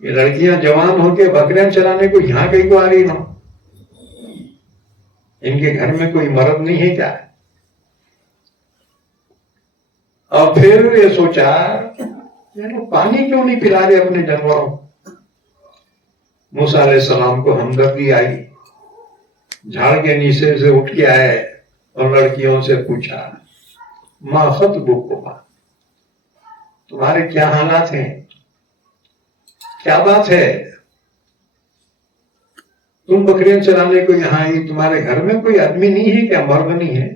یہ لڑکیاں جوان ہو کے بکریاں چلانے کو یہاں کہیں کو آ رہی نہ، ان کے گھر میں کوئی مرد نہیں ہے کیا؟ اور پھر یہ سوچا پانی کیوں نہیں پلا رہے اپنے جانوروں؟ موسیٰ علیہ السلام کو ہمدردی آئی، جھاڑ کے نیچے سے اٹھ کے آئے اور لڑکیوں سے پوچھا ما خطبکما، تمہارے کیا حالات ہیں، کیا بات ہے، تم بکریاں چلانے کو یہاں آئی، تمہارے گھر میں کوئی آدمی نہیں ہے کیا، مرد نہیں ہے؟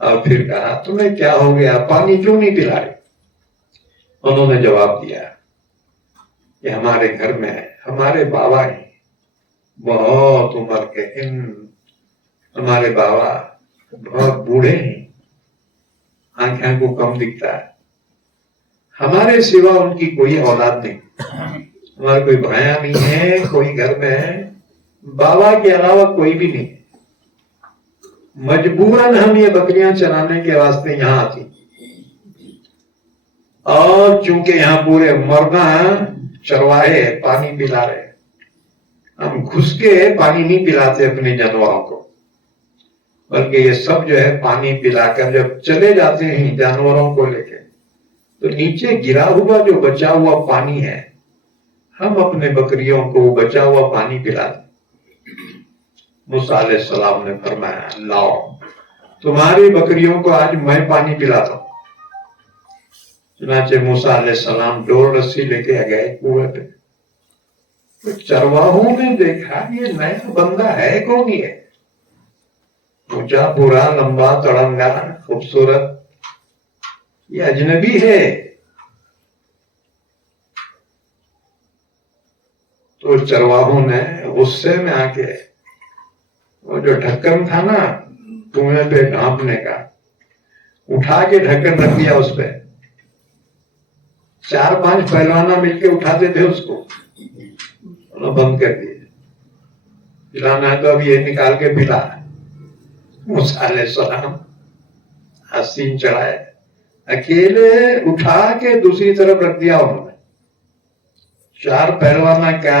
اور پھر کہا تمہیں کیا ہو گیا، پانی کیوں نہیں پلا رہے؟ انہوں نے جواب دیا کہ ہمارے گھر میں ہمارے بابا ہیں، بہت عمر کے، ہمارے بابا بہت بوڑھے ہیں، آنکھیں کو کم دکھتا ہے، ہمارے سوا ان کی کوئی اولاد نہیں، ہمارے کوئی بھائیاں نہیں ہے، کوئی گھر میں بابا کے علاوہ کوئی بھی نہیں، مجبوراً ہم یہ بکریاں چلانے کے واسطے یہاں آتی، اور چونکہ یہاں پورے مرداں چرواہے پانی پلا رہے، ہم گھس کے پانی نہیں پلاتے اپنے جانوروں کو، بلکہ یہ سب جو ہے پانی پلا کر جب چلے جاتے ہیں جانوروں کو لے کے، تو نیچے گرا ہوا جو بچا ہوا پانی ہے ہم اپنے بکریوں کو بچا ہوا پانی پلاتے۔ موسیٰ علیہ السلام نے فرمایا لاؤ تمہاری بکریوں کو آج میں پانی پلاتا ہوں۔ چنانچہ موسیٰ علیہ السلام ڈور رسی لے کے گئے کنویں پہ، تو چرواہوں نے دیکھا یہ نیا بندہ ہے کون ہے، اونچا پورا لمبا تڑنگا خوبصورت، یہ اجنبی ہے۔ تو چرواہوں نے غصے میں آ کے وہ جو ڈھکن تھا نا کنویں پہ ڈھانپنے کا، اٹھا کے ڈھکن رکھ دیا اس پہ، 4-5 پہلوانا مل کے اٹھاتے تھے اس کو، بند کر دیے، پلانا ہے تو اب یہ نکال کے پلا۔ موسیٰ علیہ السلام حسین چڑھائے، اکیلے اٹھا کے دوسری طرف رکھ دیا انہوں نے، 4 پہلوانا کا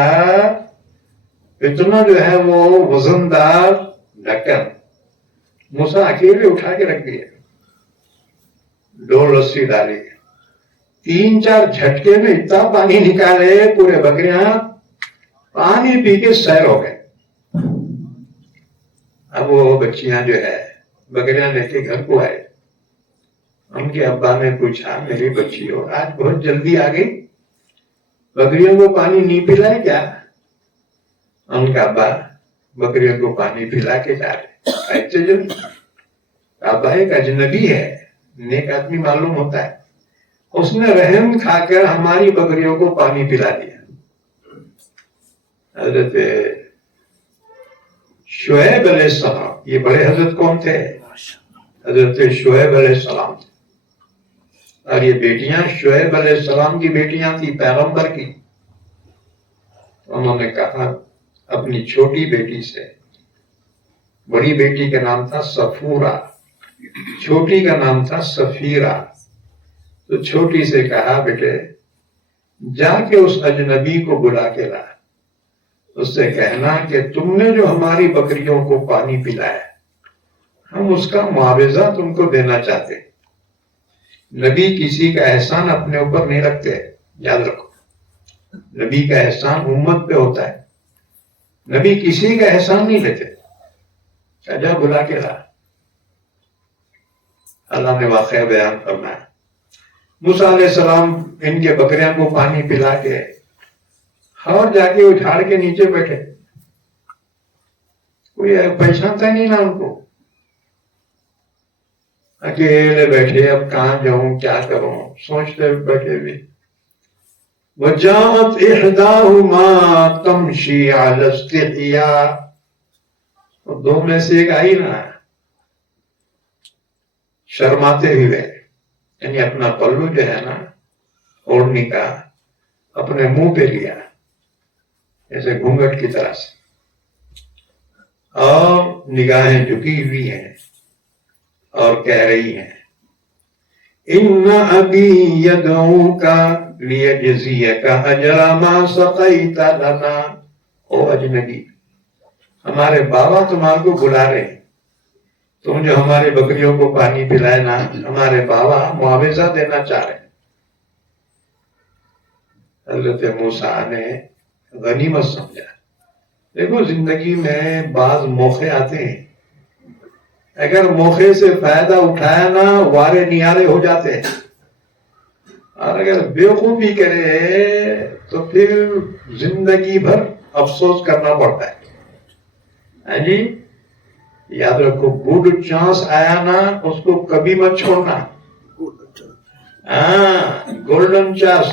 اتنا جو ہے وہ وزندار ڈھکن موسیٰ اکیلے اٹھا کے رکھ دیا، ڈور رسی ڈالی، 3-4 جھٹکے میں اتنا پانی نکالے، پورے بکریاں پانی پی کے سیر ہو گئے۔ اب وہ بچیاں جو ہے بکریاں لے کے گھر کو آئے، ان کے ابا نے پوچھا میری بچی ہو آج بہت جلدی آ گئی، بکریوں کو پانی نہیں پلائے کیا؟ ان کا ابا بکریوں کو پانی پلا کے جا رہے، ایسے جلدی؟ ابا ایک اجنبی ہے، نیک آدمی معلوم ہوتا ہے، اس نے رحم کھا کر ہماری بکریوں کو پانی پلا دیا۔ حضرت شعیب علیہ السلام، یہ بڑے حضرت کون تھے؟ حضرت شعیب علیہ السلام، اور یہ بیٹیاں شعیب علیہ السلام کی بیٹیاں تھی، پیغمبر کی۔ انہوں نے کہا اپنی چھوٹی بیٹی سے، بڑی بیٹی کا نام تھا صفورہ، چھوٹی کا نام تھا سفیرہ، تو چھوٹی سے کہا بیٹے جا کے اس اجنبی کو بلا کے لا، اس سے کہنا کہ تم نے جو ہماری بکریوں کو پانی پلایا ہم اس کا معاوضہ تم کو دینا چاہتے۔ نبی کسی کا احسان اپنے اوپر نہیں رکھتے، یاد رکھو، نبی کا احسان امت پہ ہوتا ہے، نبی کسی کا احسان نہیں لیتے۔ جا بلا کے لا، اللہ نے واقعہ بیان فرمایا، موسیٰ علیہ السلام ان کے بکریاں کو پانی پلا کے اور جا کے وہ جھاڑ کے نیچے بیٹھے، کوئی پہچانتا نہیں نا ان کو، اکیلے بیٹھے، اب کہاں جاؤں کیا کروں سوچتے بیٹھے بھی۔ وَجَاءَتْ إِحْدَاهُمَا تَمْشِي عَلَى اسْتِحْيَاءٍ، اور 2 میں سے ایک آئی نا شرماتے ہوئے، یعنی اپنا پلو جو ہے نا اوڑھنے کا اپنے منہ پہ لیا ایسے گھونگھٹ کی طرح سے، اور نگاہیں جھکی ہوئی ہیں اور کہہ رہی ہیں اِنَّ أَبِي يَدْعُوكَ لیجزیک اجر ما سقیت لنا. او اجنبی، ہمارے بابا تمہارے کو بلا رہے ہیں، تم جو ہماری بکریوں کو پانی پلائے نا، ہمارے بابا معاوضہ دینا چاہ رہے ہیں. حضرت موسیٰ نے غنیمت سمجھا. دیکھو زندگی میں بعض موقع آتے ہیں، اگر موقع سے فائدہ اٹھایا نا وارے نیارے ہو جاتے ہیں، اور اگر بیوقوفی کرے تو پھر زندگی بھر افسوس کرنا پڑتا ہے. ہاں جی، یاد رکھو، گڈ چانس آیا نا اس کو کبھی مت چھوڑنا. ہاں، گولڈن چانس.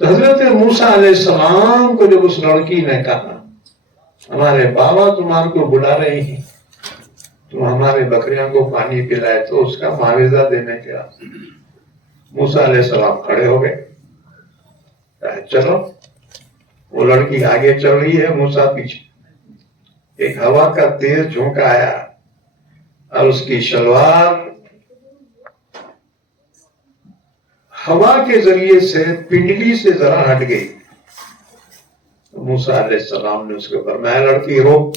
تو حضرت موسیٰ علیہ السلام کو جب اس لڑکی نے کہا ہمارے بابا تمہارے کو بلا رہے ہیں، تم ہمارے بکریاں کو پانی پلائے، تو اس کا معاوضہ دینے کے بعد موسیٰ علیہ السلام کھڑے ہو گئے. چلو، وہ لڑکی آگے چل رہی ہے، موسیٰ پیچھے. ایک ہوا کا تیز جھونکا آیا اور اس کی شلوار ہوا کے ذریعے سے پنڈلی سے ذرا ہٹ گئی. موسیٰ علیہ السلام نے اس کے فرمایا لڑکی روک،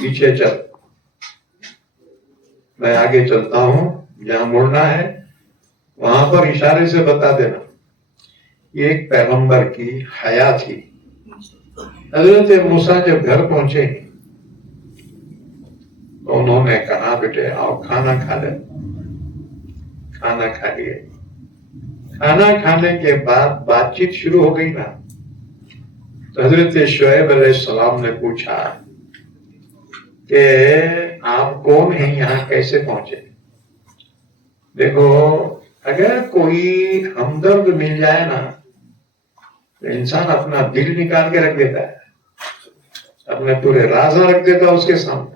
پیچھے چل، میں آگے چلتا ہوں، جہاں مڑنا ہے وہاں پر اشارے سے بتا دینا. یہ ایک پیغمبر کی حیا تھی. حضرت موسیٰ جب گھر پہنچے تو انہوں نے کہا بیٹے آؤ کھانا کھا لے. کھانا کھا لیے. کھانا کھانے کے بعد بات چیت شروع ہو گئی نا، تو حضرت شعیب علیہ السلام نے پوچھا کہ آپ کون ہیں، یہاں کیسے پہنچے. دیکھو، اگر کوئی ہمدرد مل جائے نا تو انسان اپنا دل نکال کے رکھ دیتا ہے، اپنے پورے راز رکھ دیتا اس کے سامنے.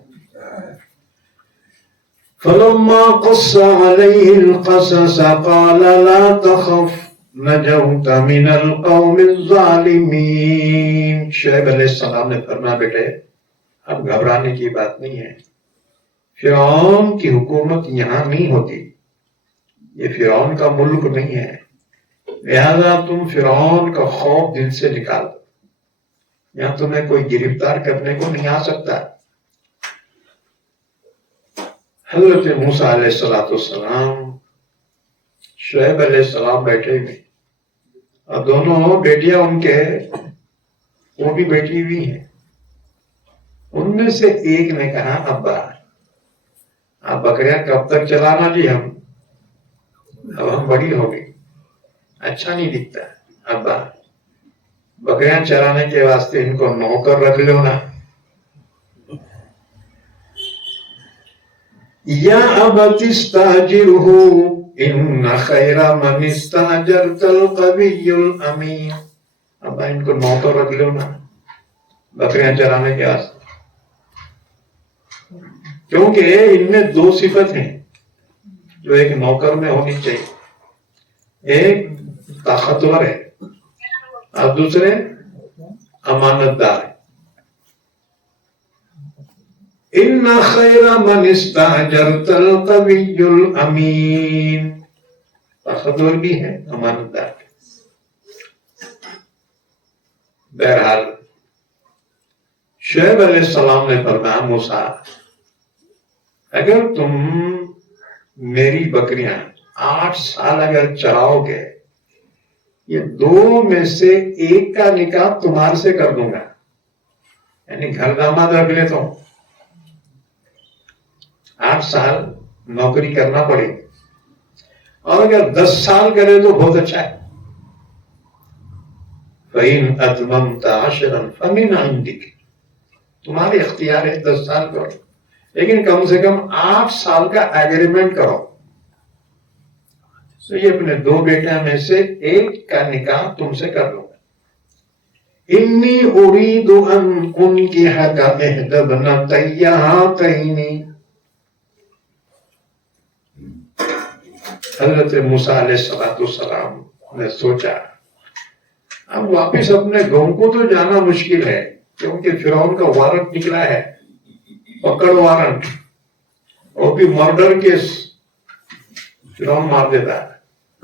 فَلَمَّا قَصَّ عَلَيْهِ الْقَصَصَ قَالَ لَا تَخَفْ نَجَوْتَ مِنَ الْقَوْمِ الظَّالِمِينَ. شعیب علیہ السلام نے فرمایا بیٹے اب گھبرانے کی بات نہیں ہے، فرعون کی حکومت یہاں نہیں ہوتی، یہ فرعون کا ملک نہیں ہے، لہذا تم فرعون کا خوف دل سے نکال دو، یہاں تمہیں کوئی گرفتار کرنے کو نہیں آ سکتا. حضرت موسیٰ علیہ السلام، شعیب علیہ السلام بیٹھے ہوئے، اور دونوں بیٹیاں ان کے وہ بھی بیٹھی ہوئی ہیں. ان میں سے ایک نے کہا ابا آپ بکریاں کب تک چلانا جی، اب ہم بڑی ہو گئی، اچھا نہیں دکھتا. ابا بکریاں چرانے کے واسطے ان کو نوکر رکھ لو نا. یا ابت استاجرہ ان خیر من استاجرت القوی الامین. ابا ان کو نوکر رکھ لو نا بکریاں چرانے کے واسطے، کیونکہ ان میں دو صفت ہیں جو ایک نوکر میں ہونی چاہیے، ایک طاقتور ہے اور دوسرے امانت دار ہے. ان خیر من استاجرت القوی الامین، طاقتور بھی ہے امانت دار بھی. بہرحال شعیب علیہ السلام نے فرمایا موسیٰ اگر تم میری بکریاں 8 سال اگر چراؤ گے، یہ 2 میں سے ایک کا نکاح تمہارے سے کر دوں گا، یعنی گھر داماد رکھ لیتا ہوں. 8 سال نوکری کرنا پڑے گی، اور اگر 10 سال کرے تو بہت اچھا ہے. فَإِنْ أَتْمَمْتَ عَشْرًا فَمِنْ عِنْدِكَ، تمہارے اختیار ہے 10 سال کرو، لیکن کم سے کم 8 سال کا ایگریمنٹ کرو. تو یہ اپنے 2 بیٹیاں میں سے ایک کا نکاح تم سے کر لوں گا. انی اريد ان انكحك احدى ابنتي هاتين. حضرت موسیٰ علیہ السلام نے سوچا اب واپس اپنے گاؤں کو تو جانا مشکل ہے، کیونکہ فرعون کا وارنٹ نکلا ہے، پکڑ وارنٹ، اور بھی مرڈر کیس فرعون مار دیتا ہے.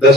10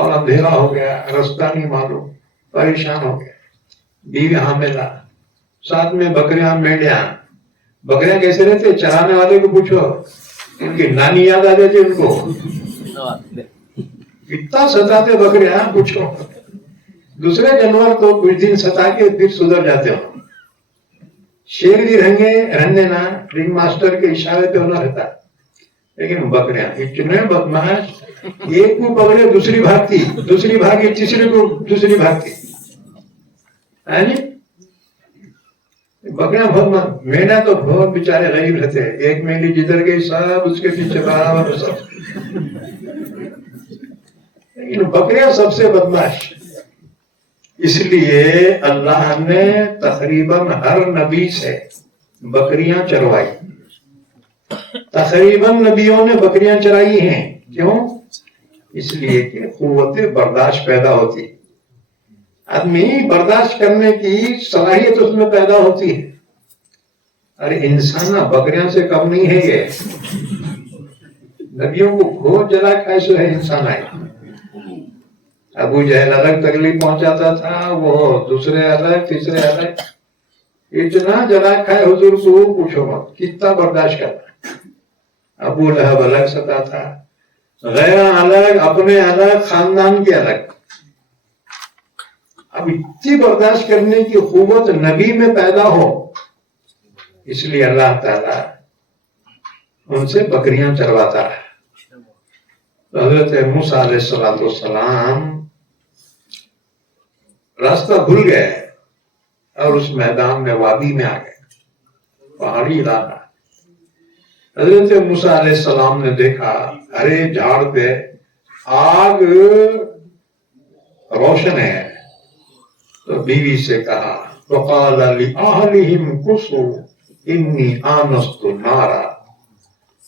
اور اندھیرا ہو گیا، راستہ نہیں معلوم، پریشان ہو گیا، بیوی حاملہ، ساتھ میں بکریاں میڑیاں. بکریاں کیسے رہتے؟ چرانے والے کو پوچھو، ان کی نانی یاد آ جاتی ان کو، اتنا ستاتے بکریاں پوچھو. دوسرے جانور تو کچھ دن ستا کے پھر سدھر جاتے ہو. شیر بھی رہنے نا رنگ ماسٹر کے اشارے پہ ہونا رہتا، لیکن بکریاں اتنے بدماش، ایک کو پکڑے دوسری بھاگتی، دوسری بھاگی تیسری کو دوسری بھاگتی. بکریاں بہت، مینا تو بہت بیچارے غریب رہتے ہیں. ایک میلی جدھر گئی سب اس کے پیچھے برابر سب. لیکن بکریاں سب سے بدماش. اس لیے اللہ نے تقریباً ہر نبی سے بکریاں چروائی. تقریباً نبیوں نے بکریاں چرائی ہیں. کیوں؟ اس لیے کہ قوت برداشت پیدا ہوتی، آدمی برداشت کرنے کی صلاحیت اس میں پیدا ہوتی ہے. ارے انسان بکریاں سے کم نہیں ہے یہ. نبیوں کو بہت جلا کیسے ہے انسان آئے. ابو جہل الگ تکلیف پہنچاتا تھا، وہ دوسرے الگ، تیسرے الگ. اتنا جلا کھائے حضور کو پوچھو مت کتنا برداشت کرتا. ابو لہب الگ ستا تھا، غیر الگ، اپنے الگ، خاندان کے الگ. اب اتنی برداشت کرنے کی قوت نبی میں پیدا ہو، اس لیے اللہ تعالی ان سے بکریاں چرواتا ہے. حضرت موسیٰ علیہ السلام راستہ بھول گئے اور اس میدان میں وادی میں آ گئے، پہاڑی علاقہ. حضرت موسیٰ علیہ السلام نے دیکھا ارے جھاڑ پہ آگ روشن ہے. تو بیوی سے کہا وقال لأهلهم كثوا انی آنست نارا.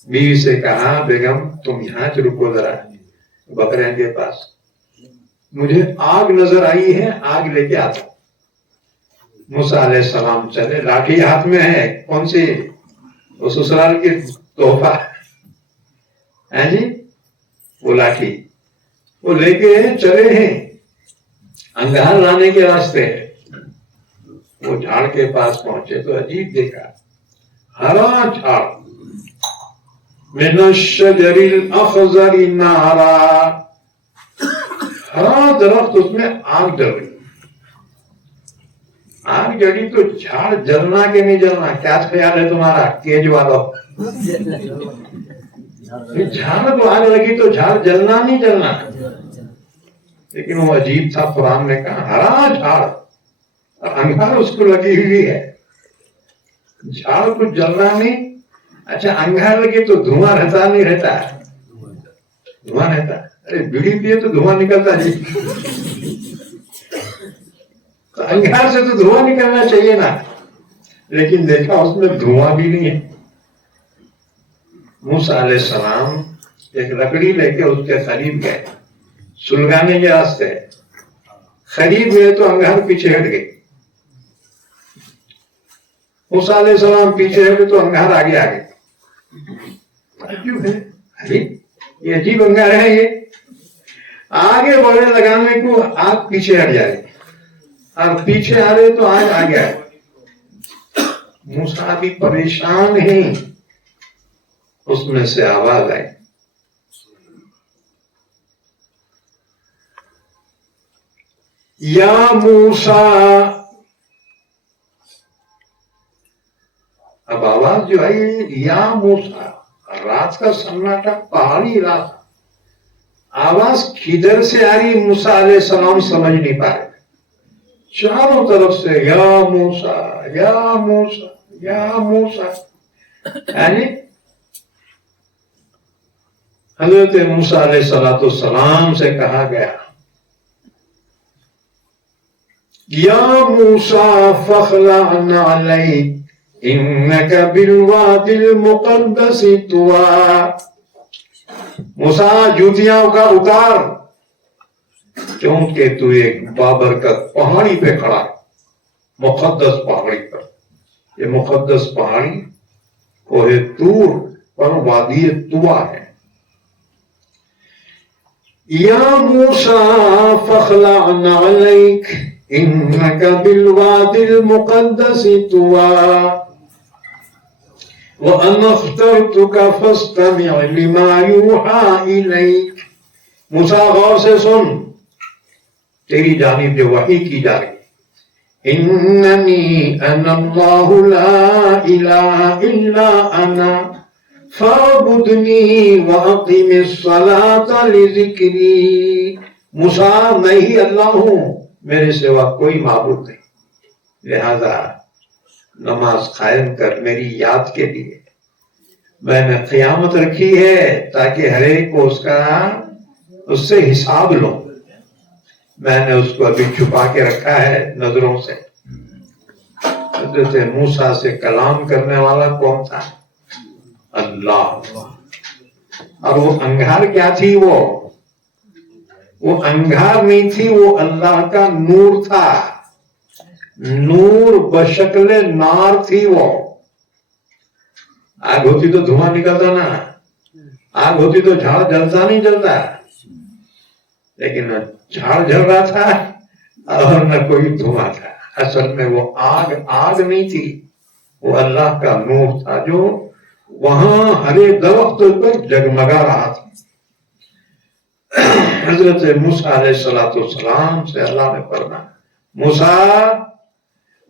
بیوی سے کہا بیگم تم یہاں سے رکو ذرا بکریاں کے پاس، مجھے آگ نظر آئی ہے، آگ لے کے آتا. موسیٰ علیہ السلام چلے، لاٹھی ہاتھ میں ہے. کون سی؟ وہ سسرال کی تحفہ ہے جی، وہ لاٹھی وہ لے کے چلے ہیں انگار لانے کے راستے. وہ جھاڑ کے پاس پہنچے تو عجیب دیکھا، ہرا جھاڑ، من الشجر الاخضر نارا، ہرا درخت، اس میں آگ جل رہی. آگ جڑی تو جھاڑ جلنا کہ نہیں جلنا؟ کیا خیال ہے تمہارا کیج والو؟ جھاڑ کو آگ لگی تو جھاڑ جلنا نہیں جلنا. لیکن وہ عجیب تھا، قرآن نے کہا ہرا جھاڑ، انگار اس کو لگی ہوئی ہے، جھاڑ کو جلنا نہیں. اچھا انگار لگے تو دھواں رہتا نہیں رہتا؟ دھواں رہتا. ارے بیڑی پیے تو دھواں نکلتا جی، تو انگار سے تو دھواں نکلنا چاہیے نا. لیکن دیکھا اس میں دھواں بھی نہیں ہے. موسیٰ علیہ السلام ایک لکڑی لے کے اس کے قریب گئے، سلگانے کے راستے. قریب گئے تو انگار پیچھے ہٹ گئی. موسیٰ علیہ السلام پیچھے ہٹے تو انگار آگے آ گئے. یہ عجیب انگار ہے، یہ آگے بڑھنے لگانے کو آگ پیچھے ہٹ جائے، اور پیچھے آ رہے تو آگ آگے آئے. موسیٰ بھی پریشان ہیں. اس میں سے آواز آئی یا موسیٰ. اب آواز جو آئی یا موسیٰ، رات کا سناٹا، پہاڑی علاقہ، آواز کدھر سے آ رہی موسیٰ علیہ السلام سمجھ نہیں پائے. چاروں طرف سے یا موسیٰ یا موسیٰ یا موسیٰ. یعنی حضرت موسیٰ علیہ السلام سے کہا گیا یا موسیٰ فاخلع نعلیک انک بالواد المقدس طویٰ. موسیٰ جوتیاں کا اتار، کیونکہ تو ایک بابرکت پہاڑی پہ کھڑا ہے، مقدس پہاڑی پر. یہ مقدس پہاڑی کوہ طور پر وادی طویٰ ہے. یا موسیٰ فاخلع نعلیک انک بالوادی المقدس طویٰ وَأَنَا اخْتَرْتُكَ فَاسْتَمِعْ لِمَا يُوحَىٰ إِلَيْكَ. موسیٰ غور سے سن، تیری جانب جو وحی کی جا رہی. إِنَّنِي أَنَا اللَّهُ لَا إِلَهَ إِلَّا أَنَا فَاعْبُدْنِي وَأَقِمِ الصَّلَاةَ لِذِكْرِي. موسیٰ میں ہی اللہ ہوں، میرے سوا کوئی معبود نہیں، لہذا نماز قائم کر میری یاد کے لیے. میں نے قیامت رکھی ہے تاکہ ہر ایک کو اس سے حساب لو. میں نے اس کو ابھی چھپا کے رکھا ہے نظروں سے. حضرت موسیٰ سے کلام کرنے والا کون تھا؟ اللہ. اور وہ انگار کیا تھی؟ وہ انگار نہیں تھی، وہ اللہ کا نور تھا. نور بشکل نار تھی. وہ آگ ہوتی تو دھواں نکلتا نا، آگ ہوتی تو جھاڑ جلتا نہیں جلتا، لیکن نہ جھاڑ جل رہا تھا اور نہ کوئی دھواں تھا. اصل میں وہ آگ نہیں تھی، وہ اللہ کا نور تھا جو وہاں ہرے درخت پر جگمگا رہا تھا. حضرت موسیٰ علیہ السلام سے اللہ نے فرمایا موسیٰ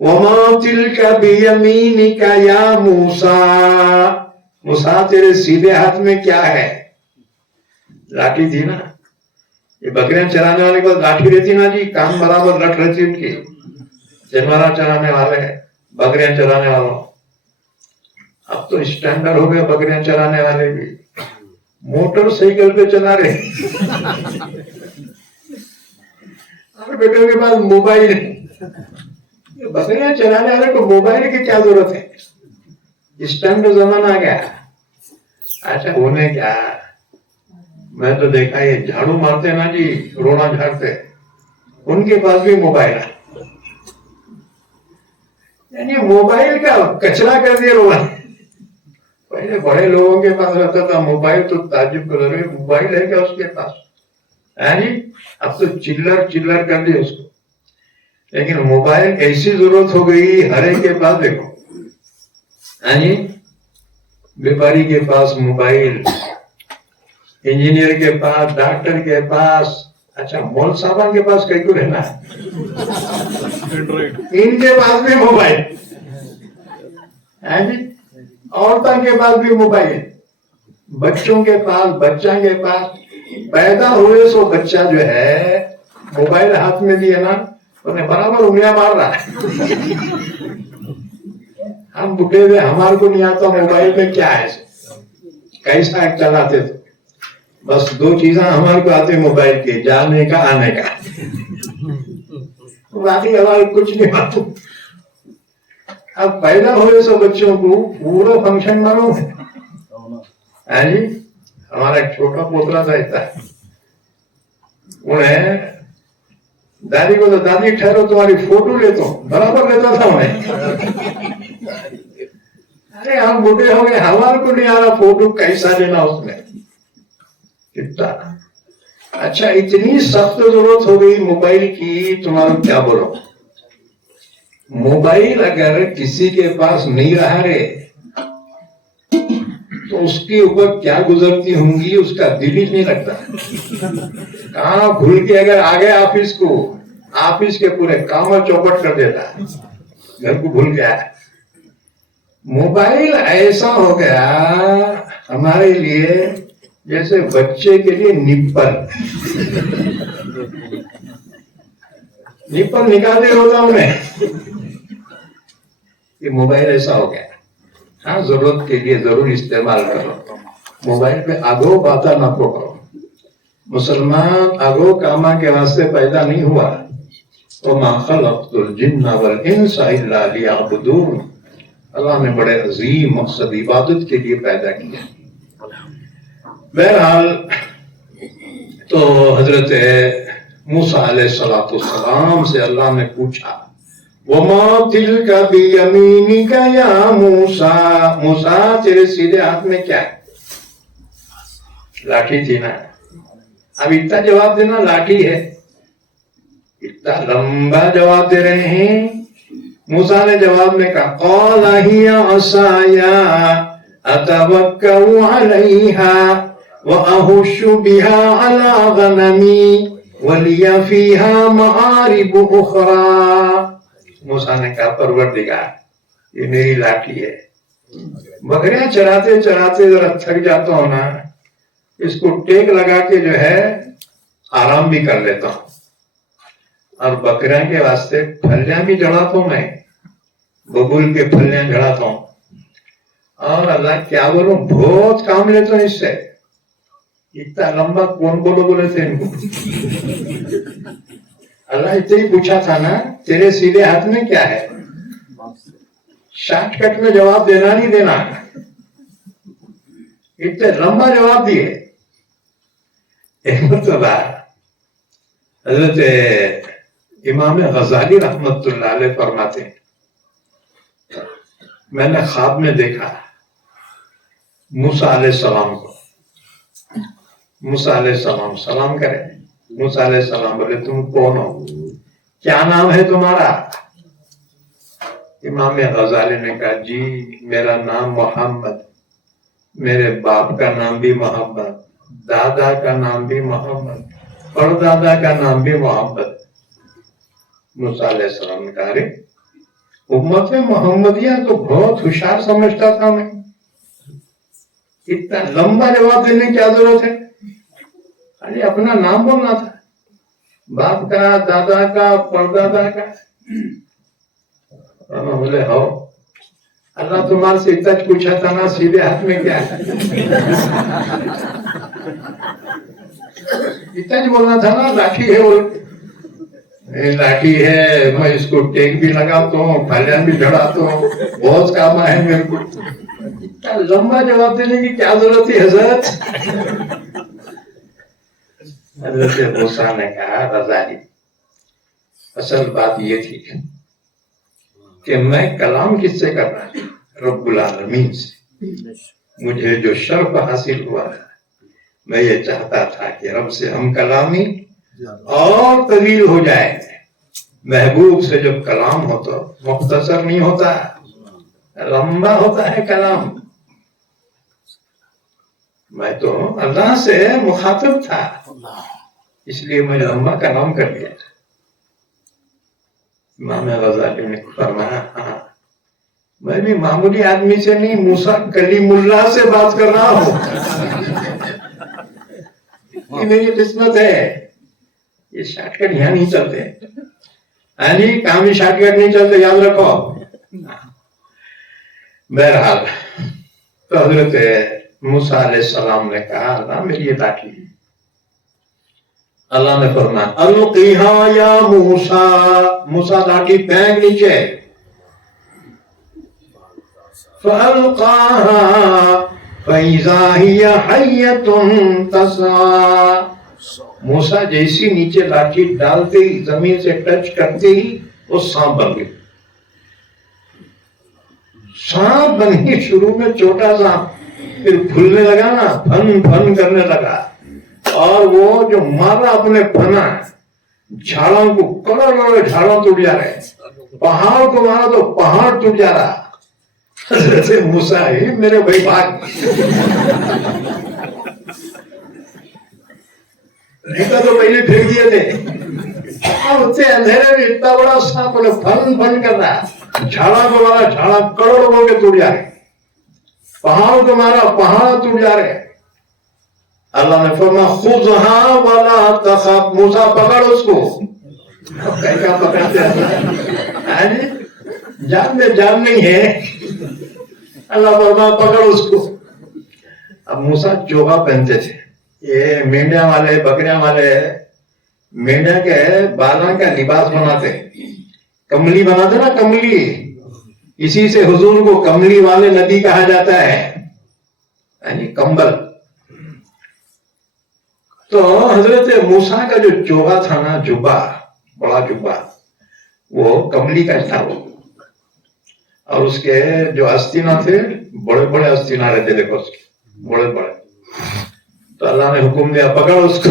وَمَا تِلْكَ بِيَمِينِكَ يَا مُوسَىٰ. موسیٰ تیرے سیدھے ہاتھ میں کیا ہے؟ لاٹھی تھی نا. یہ بکریاں چرانے والے کے پاس لاٹھی رہتی نا جی، کام برابر لٹ رہتی ان کی. جنورا چرانے والے بکریاں چرانے والوں، اب تو اسٹینڈرڈ ہو گئے بکریاں چرانے والے بھی، موٹر سائیکل پہ چلا رہے. اور بیٹوں کے پاس موبائل. بکریاں چلانے والے کو موبائل کی کیا ضرورت ہے؟ اسٹینڈرڈ زمانہ آ گیا. اچھا ہونے کیا، میں تو دیکھا یہ جھاڑو مارتے نا جی، رونا جھاڑتے، ان کے پاس بھی موبائل ہے. یعنی موبائل کا کچرا کر دیا لوگوں نے. پہلے بڑے لوگوں کے پاس رہتا تھا موبائل تو تعجب کر رہے موبائل ہے کیا اس کے پاس. یعنی اب تو چلر کر دیا اس کو. لیکن موبائل ایسی ضرورت ہو گئی ہر ایک کے پاس. دیکھو یعنی بیپاری کے پاس موبائل، انجینئر کے پاس، ڈاکٹر کے پاس، اچھا مول صاحب کے پاس کئی کو رہنا ہے، ان کے پاس بھی موبائل. عورتوں کے پاس بھی موبائل، بچوں کے پاس، بچہ کے پاس. پیدا ہوئے سو بچہ جو ہے موبائل ہاتھ میں دیا نا، انہیں برابر انگلیاں مار رہا ہے. ہم بڈھے ہوئے، ہمارے کو نہیں آتا موبائل پہ کیا ہے، کیسا چلاتے تھے. بس دو چیزیں ہمارے کو آتے موبائل کے، جانے کا آنے کا، باقی ہمارے کچھ نہیں آتا. اب پیدا ہوئے سو بچوں کو پورا فنکشن معلوم ہے جی. ہمارا ایک چھوٹا پوترا تھا ایسا، انہیں دادی کو تو دادی ٹھہرو تمہاری فوٹو لیتا ہوں، برابر لیتا تھا انہیں. ارے ہم بوڑھے ہو گئے، ہمارے کو نہیں آ رہا فوٹو کیسا لینا اس میں. کتنا اچھا، اتنی سخت ضرورت ہو گئی موبائل کی، تمہارا کیا بولو. موبائل اگر کسی کے پاس نہیں رہا رے تو اس کے اوپر کیا گزرتی ہوں گی، اس کا دل ہی نہیں لگتا. کہاں بھول کے اگر آگے آفس کو، آفس کے پورے کام چوپٹ کر دیتا، گھر کو بھول گیا. موبائل ایسا ہو گیا ہمارے لیے جیسے بچے کے لیے نپل نکالتے ہوتا ہوں میں. یہ موبائل ایسا ہو گیا. ہاں ضرورت کے لیے ضرور استعمال کرو. موبائل پہ آگو باتا نہ کرو. مسلمان آگو کاما کے واسطے پیدا نہیں ہوا. وَمَا خَلَقْتُ الْجِنَّ وَالْإِنسَ إِلَّا لِيَعْبُدُونَ. اللہ نے بڑے عظیم مقصد عبادت کے لیے پیدا کیا. بہرحال تو حضرت موسیٰ علیہ السلام سے اللہ نے پوچھا وَمَا تِلْكَ بِيَمِينِكَ يَا مُوسَىٰ. موسیٰ تیرے سیدھے ہاتھ میں کیا ہے؟ لاٹھی تھی نا. اب اتنا جواب دینا لاٹھی ہے، اتنا لمبا جواب دے رہے ہیں. موسیٰ نے جواب میں کہا قال ہی عصای اتوکل علیہا واہش بها علی غنمی ولی فیہا معارب اخری. موسیٰ نے کہا پروردگار یہ میری لاٹھی ہے، بکریاں چراتے چراتے ذرا تھک جاتا ہوں نا، اس کو ٹیک لگا کے جو ہے آرام بھی کر لیتا ہوں، اور بکریاں کے واسطے پھلیاں بھی جڑاتا ہوں، میں ببول کے پھلیاں جڑاتا ہوں، اور اللہ کیا بولوں بہت کام لیتا ہوں اس سے. اتنا لمبا کون بولے تھے ان کو؟ اللہ اتنے ہی پوچھا تھا نا تیرے سیدھے ہاتھ میں کیا ہے، شارٹ کٹ میں جواب دینا نہیں دینا، اتنے لمبا جواب دیے. ایک مرتبہ حضرت امام غزالی رحمت اللہ علیہ فرماتے ہیں میں نے خواب میں دیکھا موسیٰ علیہ السلام کو. موسیٰ علیہ السلام سلام کرے. موسیٰ علیہ السلام بولے تم کون ہو، کیا نام ہے تمہارا؟ امام غزالی نے کہا جی میرا نام محمد، میرے باپ کا نام بھی محمد، دادا کا نام بھی محمد، پردادا کا نام بھی محمد. موسیٰ علیہ السلام نے کہا ارے امت محمدیہ تو بہت ہوشیار سمجھتا تھا میں، اتنا لمبا جواب دینے کی کیا ضرورت ہے، خالی اپنا نام بولنا تھا، باپ کا، دادا کا، پردادا کا. بولے ہو اللہ تمہارے سے اتنا پوچھا تھا نا سیدھے ہاتھ میں کیا ہے، اتنا بولنا تھا نا لاٹھی ہے، لاٹھی ہے، میں اس کو ٹیک بھی لگاتا ہوں، پھلیاں بھی جڑاتا ہوں، بہت کام ہے میرے کو. اتنا لمبا جواب دینے کی کیا ضرورت تھی حضرت؟ حضرت موسیٰ نے کہا غزالی اصل بات یہ تھی کہ میں کلام کس سے کرنا ہے، رب العالمین سے. مجھے جو شرف حاصل ہوا ہے میں یہ چاہتا تھا کہ رب سے ہم کلامی اور طویل ہو جائے. محبوب سے جب کلام ہو تو مختصر نہیں ہوتا، لمبا ہوتا ہے کلام. میں تو اللہ سے مخاطب تھا اس لیے میں لمبا کلام کر دیا. امام غزالی نے فرمایا ہاں میں بھی معمولی آدمی سے نہیں موسیٰ کلیم اللہ سے بات کر رہا ہوں. یہ میری قسمت ہے، یہ شارٹ کٹ یہاں نہیں چلتے. ہاں جی کام ہی شارٹ کٹ نہیں چلتے، یاد رکھو. بہرحال تو حضرت موسیٰ علیہ السلام نے کہا اللہ میری یہ لاٹھی ہے. اللہ نے فرمایا القیہا یا موسیٰ، موسیٰ لاٹھی پھینک نیچے. فَأَلْقَاهَا فَإِذَا هِيَ حَيَّةٌ تَسْعَىٰ. موسیٰ جیسی نیچے لاٹھی ڈالتے ہی زمین سے ٹچ کرتے ہی وہ سانپ بن گئی. سانپ بن گئی، شروع میں چھوٹا سانپ، پھر پھولنے لگا نا، پھن پھن کرنے لگا، اور وہ جو مارا اپنے پھنا جھاڑوں کو، کڑوڑ جھاڑوں ٹوٹ جا رہے، پہاڑ کو مارا تو پہاڑ ٹوٹ جا رہا. حضرت موسیٰ میرے بھائی بھاگ تو پہلے پھینک دیے تھے، اور اتنے اندھیرے میں اتنا بڑا سانپ پھن پھن کر رہا، جھاڑا کو مارا جھاڑا کروڑ ہو کے ٹوٹ جا رہے، پہاڑ کو مارا پہاڑ ٹوٹ جا رہے. اللہ نے فرمایا خذھا ولا تخف، موسیٰ پکڑ اس کو. کیسا پکڑتے ہیں، جان میں جان نہیں ہے. اللہ فرمایا پکڑ اس کو. اب موسیٰ چوغا پہنتے تھے، یہ مینڈیا والے بکریاں والے مینڈیا کے بالاں کا لباس بناتے، کملی بناتے نا، کملی، اسی سے حضور کو کملی والے نبی کہا جاتا ہے، یعنی کمبل. تو حضرت موسیٰ کا جو چوغا تھا نا، جبا، بڑا جبا، وہ کملی کا تھا وہ، اور اس کے جو آستینہ تھے بڑے بڑے آستینہ رہتے، دیکھو اس کے بڑے بڑے. تو اللہ نے حکم دیا پکڑ اس کو.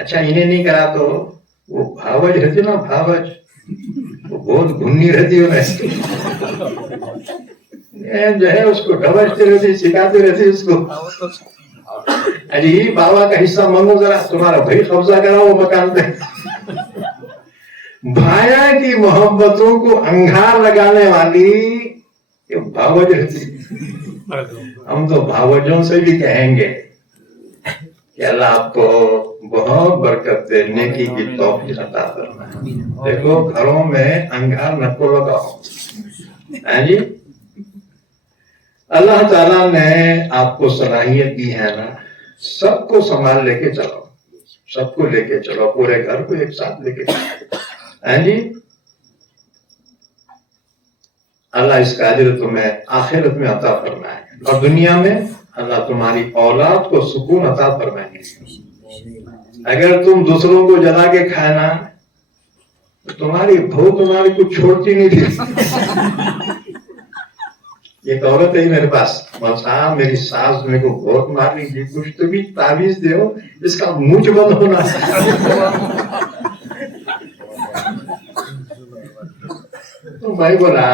اچھا انہیں نہیں کرا تو وہ بھاوج رہتی نا، بھاوج وہ بہت گھنی رہتی ہے، جو ہے اس کو ڈبجتے رہتی، سکھاتے رہتی اس کو، اجی بابا کا حصہ مانگو ذرا، تمہارا بھائی قبضہ کرا وہ مکان پہ. بھایا کی محبتوں کو انگھار لگانے والی یہ بھاوج رہتی. ہم تو بھاوجوں سے بھی کہیں گے کہ اللہ آپ کو بہت برکت دے، نیکی کی توفیق عطا فرمائے. دیکھو گھروں میں انگار نہ کو لگاؤ. ہاں جی، اللہ تعالیٰ نے آپ کو صلاحیت دی ہے نا، سب کو سنبھال لے کے چلو، سب کو لے کے چلو، پورے گھر کو ایک ساتھ لے کے چلو. ہاں جی، اللہ اس قادر تمہیں آخرت میں عطا فرمائے اور دنیا میں اللہ تمہاری اولاد کو سکون عطا فرمائے. اگر تم دوسروں کو جلا کے کھانا تو تمہاری بہو تمہاری کو چھوڑتی نہیں تھی. ایک عورت ہے میرے پاس، صاحب میری ساس میرے کو بہت مار لیجیے، کچھ تو بھی تعویذ دو اس کا منہ بند ہونا. تو میں بولا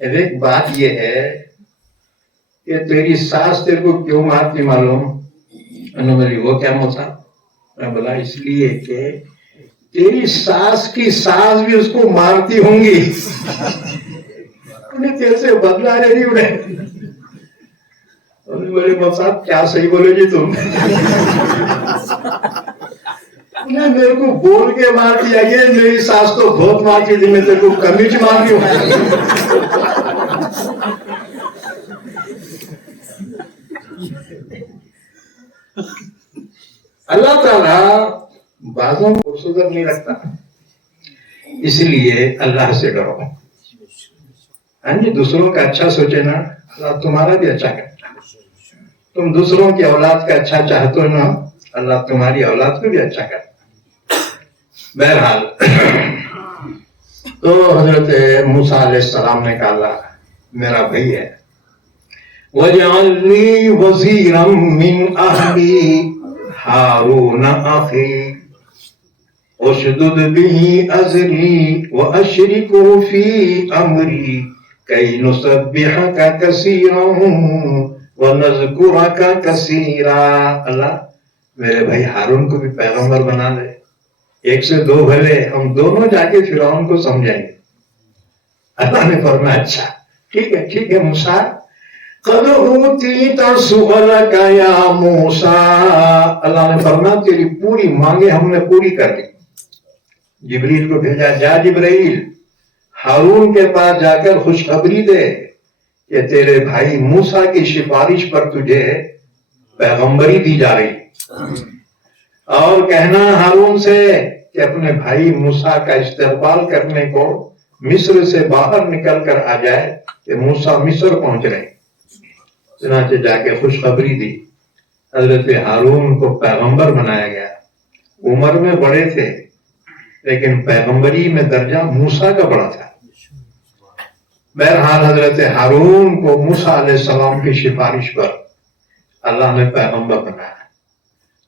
ایک بات یہ ہے کہ تیری ساس تیرے کو کیوں مارتی معلوم؟ انہوں نے بولی وہ کیا موسا؟ میں بولا اس لیے کہ تیری ساس کی ساس بھی اس کو مارتی ہوں گی، انہیں تیرے سے بدلا نہیں انہیں. بولے موسا کیا صحیح بولے جی تم؟ میرے کو بول کے مار دیا، یہ میری ساس تو بہت مارتی تھی، میں تیرے کو کمی چ مار رہی ہوں. اللہ تعالیٰ بعضوں کو سدھر نہیں رکھتا، اس لیے اللہ سے ڈرو. ہاں جی، دوسروں کا اچھا سوچے نا، اللہ تمہارا بھی اچھا کرتا. تم دوسروں کی اولاد کا اچھا چاہتے ہو نا، اللہ تمہاری اولاد کو بھی اچھا کرتا. بہرحال تو حضرت موسیٰ علیہ السلام نے کہا میرا بھائی ہے، وَجْعَلْ لِي وَزِيرًا مِّنْ أَهْلِي هَارُونَ أَخِي أُشْدُدْ بِهِ أَزْرِي وَأَشْرِكْهُ فِي أَمْرِي كَيْ نُسَبِّحَكَ كَثِيرًا وَنَذْكُرَكَ كَثِيرًا. اللہ میرے بھائی ہارون کو بھی پیغمبر بنا لے، ایک سے دو بھلے، ہم دونوں جا کے فرعون کو سمجھائیں گے. اللہ نے فرمایا اچھا ٹھیک ہے، ٹھیک ہے موسیٰ. قَدْ أُوتِيتَ سُؤَلَكَ يَا مُوسَىٰ. اللہ نے فرمایا تیری پوری مانگیں ہم نے پوری کر دی. جبریل کو بھیجا، جا جبرائیل ہارون کے پاس جا کر خوشخبری دے کہ تیرے بھائی موسیٰ کی سفارش پر تجھے پیغمبری دی جا رہی، اور کہنا ہارون سے کہ اپنے بھائی موسیٰ کا استقبال کرنے کو مصر سے باہر نکل کر آ جائے کہ موسیٰ مصر پہنچ رہے. چنانچہ جا کے خوشخبری دی. حضرت ہارون کو پیغمبر بنایا گیا. عمر میں بڑے تھے لیکن پیغمبری میں درجہ موسیٰ کا بڑا تھا. بہرحال حضرت ہارون کو موسیٰ علیہ السلام کی سفارش پر اللہ نے پیغمبر بنایا.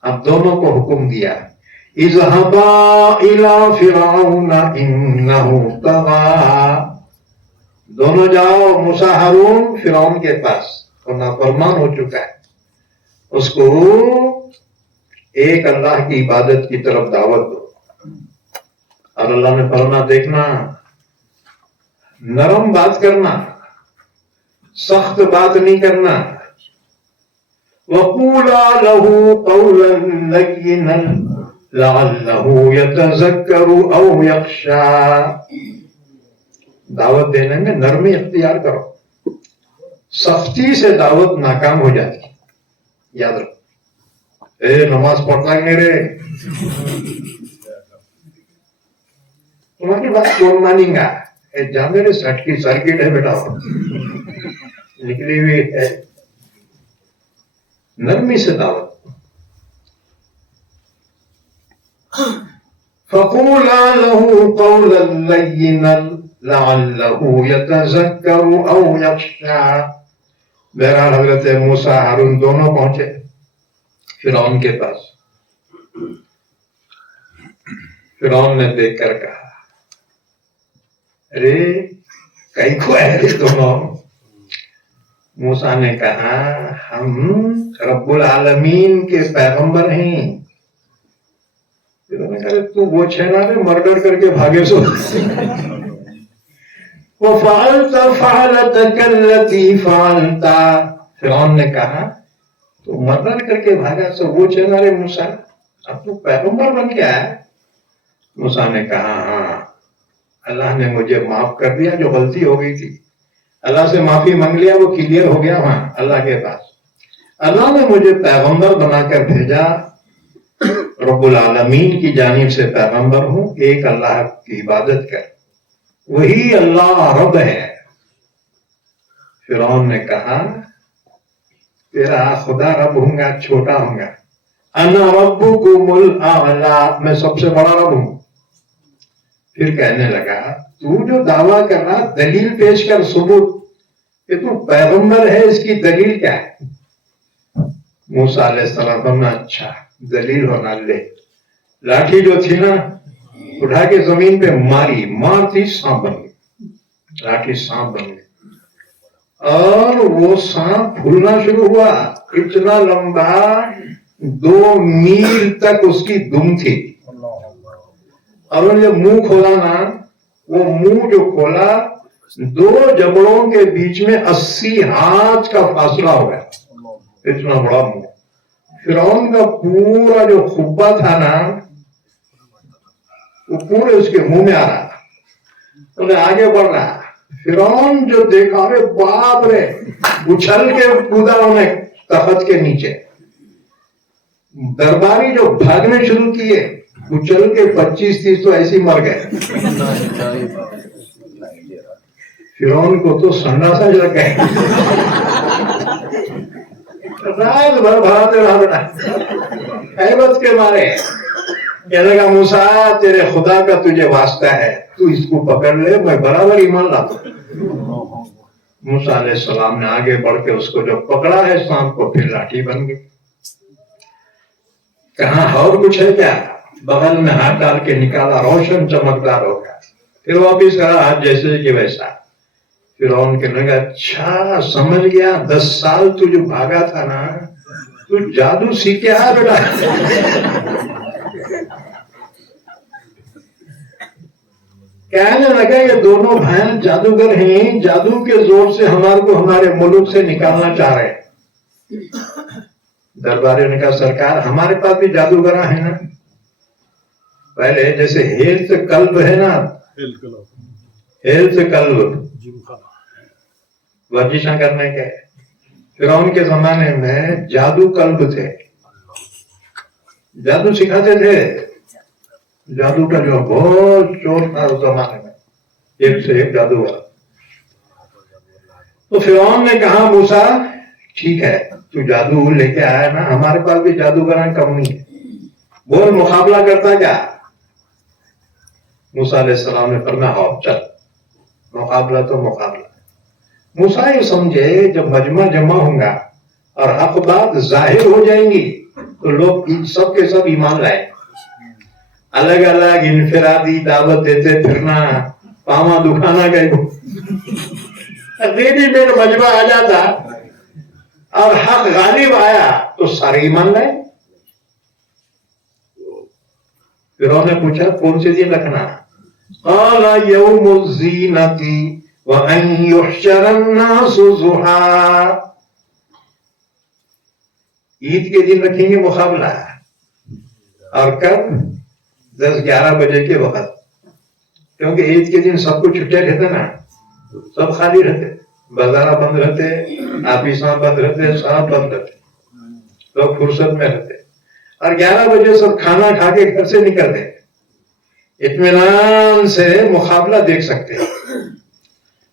اب دونوں کو حکم دیا، اذهبا الى فرعون انه طغى. دونوں جاؤ موسیٰ ہارون فرعون کے پاس، وہ نافرمان ہو چکا ہے، اس کو ایک اللہ کی عبادت کی طرف دعوت دو. اور اللہ نے فرمایا دیکھنا نرم بات کرنا، سخت بات نہیں کرنا. وَقُولَا لَهُ قَوْلًا لَيِّنًا لَعَلَّهُ يَتَذَكَّرُ أَوْ يَخْشَىٰ. دعوت دینے میں نرمی اختیار کرو، سختی سے دعوت ناکام ہو جاتی. یاد رکھو، نماز پڑھتا ہے میرے، تمہاری بات کون مانیں گا؟ جا میرے سٹ کی سرکٹ ہے بیٹا، نکلی ہوئی ہے. نرمی سے دعوت. فَقُولَا لَهُ قَوْلًا لَيِّنًا لَعَلَّهُ يَتَذَكَّرُ أَوْ يَخْشَىٰ. بہرحال حضرت موسیٰ ہارون دونوں پہنچے فرعون کے پاس. فرعون نے دیکھ کر کہا ارے کئی کو ہے دونوں. موسیٰ نے کہا ہم رب العالمین کے پیغمبر ہیں. انہوں نے کہا تو وہ چھینا نے مرڈر کر کے بھاگے سو. وَفَعَلْتَ فَعَلَتَكَ الَّتِي فَعَلْتَ. فرعون نے کہا تو مرڈر کر کے بھاگا سو وہ چھینا رے موسیٰ اب تو پیغمبر بن کے آیا. موسیٰ نے کہا ہاں اللہ نے مجھے معاف کر دیا جو غلطی ہو گئی تھی. اللہ سے معافی مانگ لیا وہ کلیئر ہو گیا وہاں اللہ کے پاس. اللہ نے مجھے پیغمبر بنا کر بھیجا. رب العالمین کی جانب سے پیغمبر ہوں. ایک اللہ کی عبادت کر وہی اللہ رب ہے. فرعون نے کہا تیرا خدا رب ہوں گا چھوٹا ہوں گا. انا ربکم الاعلی میں سب سے بڑا رب ہوں. پھر کہنے لگا تو جو دعویٰ کر رہا دلیل پیش کر ثبوت کہ تو پیغمبر ہے اس کی دلیل کیا ہے. موسیٰ علیہ السلام نے اچھا دلیل ہونا لے. لاٹھی جو تھی نا اٹھا کے زمین پہ ماری مارتی سانپ بن گئی. لاٹھی سانپ بن گئی اور وہ سانپ پھولنا شروع ہوا. اتنا لمبا 2 میل تک اس کی دم تھی. اور انہوں نے منہ کھولا نا وہ منہ جو کھولا 2 جبڑوں کے بیچ میں 80 ہاتھ کا فاصلہ ہو گیا. اتنا بڑا منہ. فرعون کا پورا جو خبا تھا نا وہ پورے اس کے منہ میں آ رہا. انہیں آگے بڑھ رہا. فرعون جو دیکھا رے باپ رے اچھل کے کودا انہیں تخت کے نیچے. درباری جو بھاگنے شروع کیے اچھل کے 25-30 تو ایسے مر گئے. فرعون کو تو سنڈاسا لگ گئے. رات بھر بھاگتے رہا بیٹا ہیبت کے مارے. کہنے لگا موسیٰ تیرے خدا کا تجھے واسطہ ہے تو اس کو پکڑ لے میں برابر ایمان لاتا ہوں. موسیٰ علیہ السلام نے آگے بڑھ کے اس کو جو پکڑا ہے سانپ کو پھر لاٹھی بن گئی. کہاں اور کچھ ہے کیا. بغل میں ہاتھ ڈال کے نکالا روشن چمکدار ہو گیا. پھر واپس کرا ہاتھ جیسے کہ ویسا. فرعون کہنے لگا اچھا سمجھ گیا 10 سال تو جو بھاگا تھا نا تو جادو سیکھ کے آیا بیٹا. کہنے لگا یہ دونوں بہن جادوگر ہیں جادو کے زور سے ہمارے کو ہمارے ملک سے نکالنا چاہ رہے ہیں. درباریوں نے کہا سرکار ہمارے پاس بھی جادوگراں ہیں نا. پہلے جیسے ہیلتھ کلب ہے نا ہیلتھ کلب ورزشاں کرنے کے. فرعون کے زمانے میں جادو کلب تھے. جادو سکھاتے تھے. جادو کا جو بہت شور تھا اس زمانے میں ایک سے ایک جادوگر. تو فرعون نے کہا موسیٰ ٹھیک ہے تو جادو لے کے آیا نا ہمارے پاس بھی جادوگراں کم نہیں ہے. بول مقابلہ کرتا کیا. موسیٰ علیہ السلام نے فرمایا ہاں چل مقابلہ تو مقابلہ. موسیٰ یہ سمجھے جب مجمع جمع ہوں گا اور حق بات ظاہر ہو جائیں گی تو لوگ سب کے سب ایمان لائیں. الگ الگ انفرادی دعوت دیتے پھرنا پاواں دکھانا گئے ریڈی میڈ مجمع آ جاتا اور حق غالب آیا تو سارے ایمان لائے. پھر انہوں نے پوچھا کون سے دن رکھنا. قال یوم الزینۃ وان یحشر الناس ضحیٰ. عید کے دن رکھیں گے مقابلہ اور کب 10-11 بجے کے وقت کیونکہ عید کے دن سب کو چھٹے رہتے نا سب خالی رہتے بازار بند رہتے آفیساں بند رہتے سب بند رہتے لوگ فرصت میں رہتے اور 11 بجے سب کھانا کھا کے گھر سے نکلتے اطمینان سے مقابلہ دیکھ سکتے.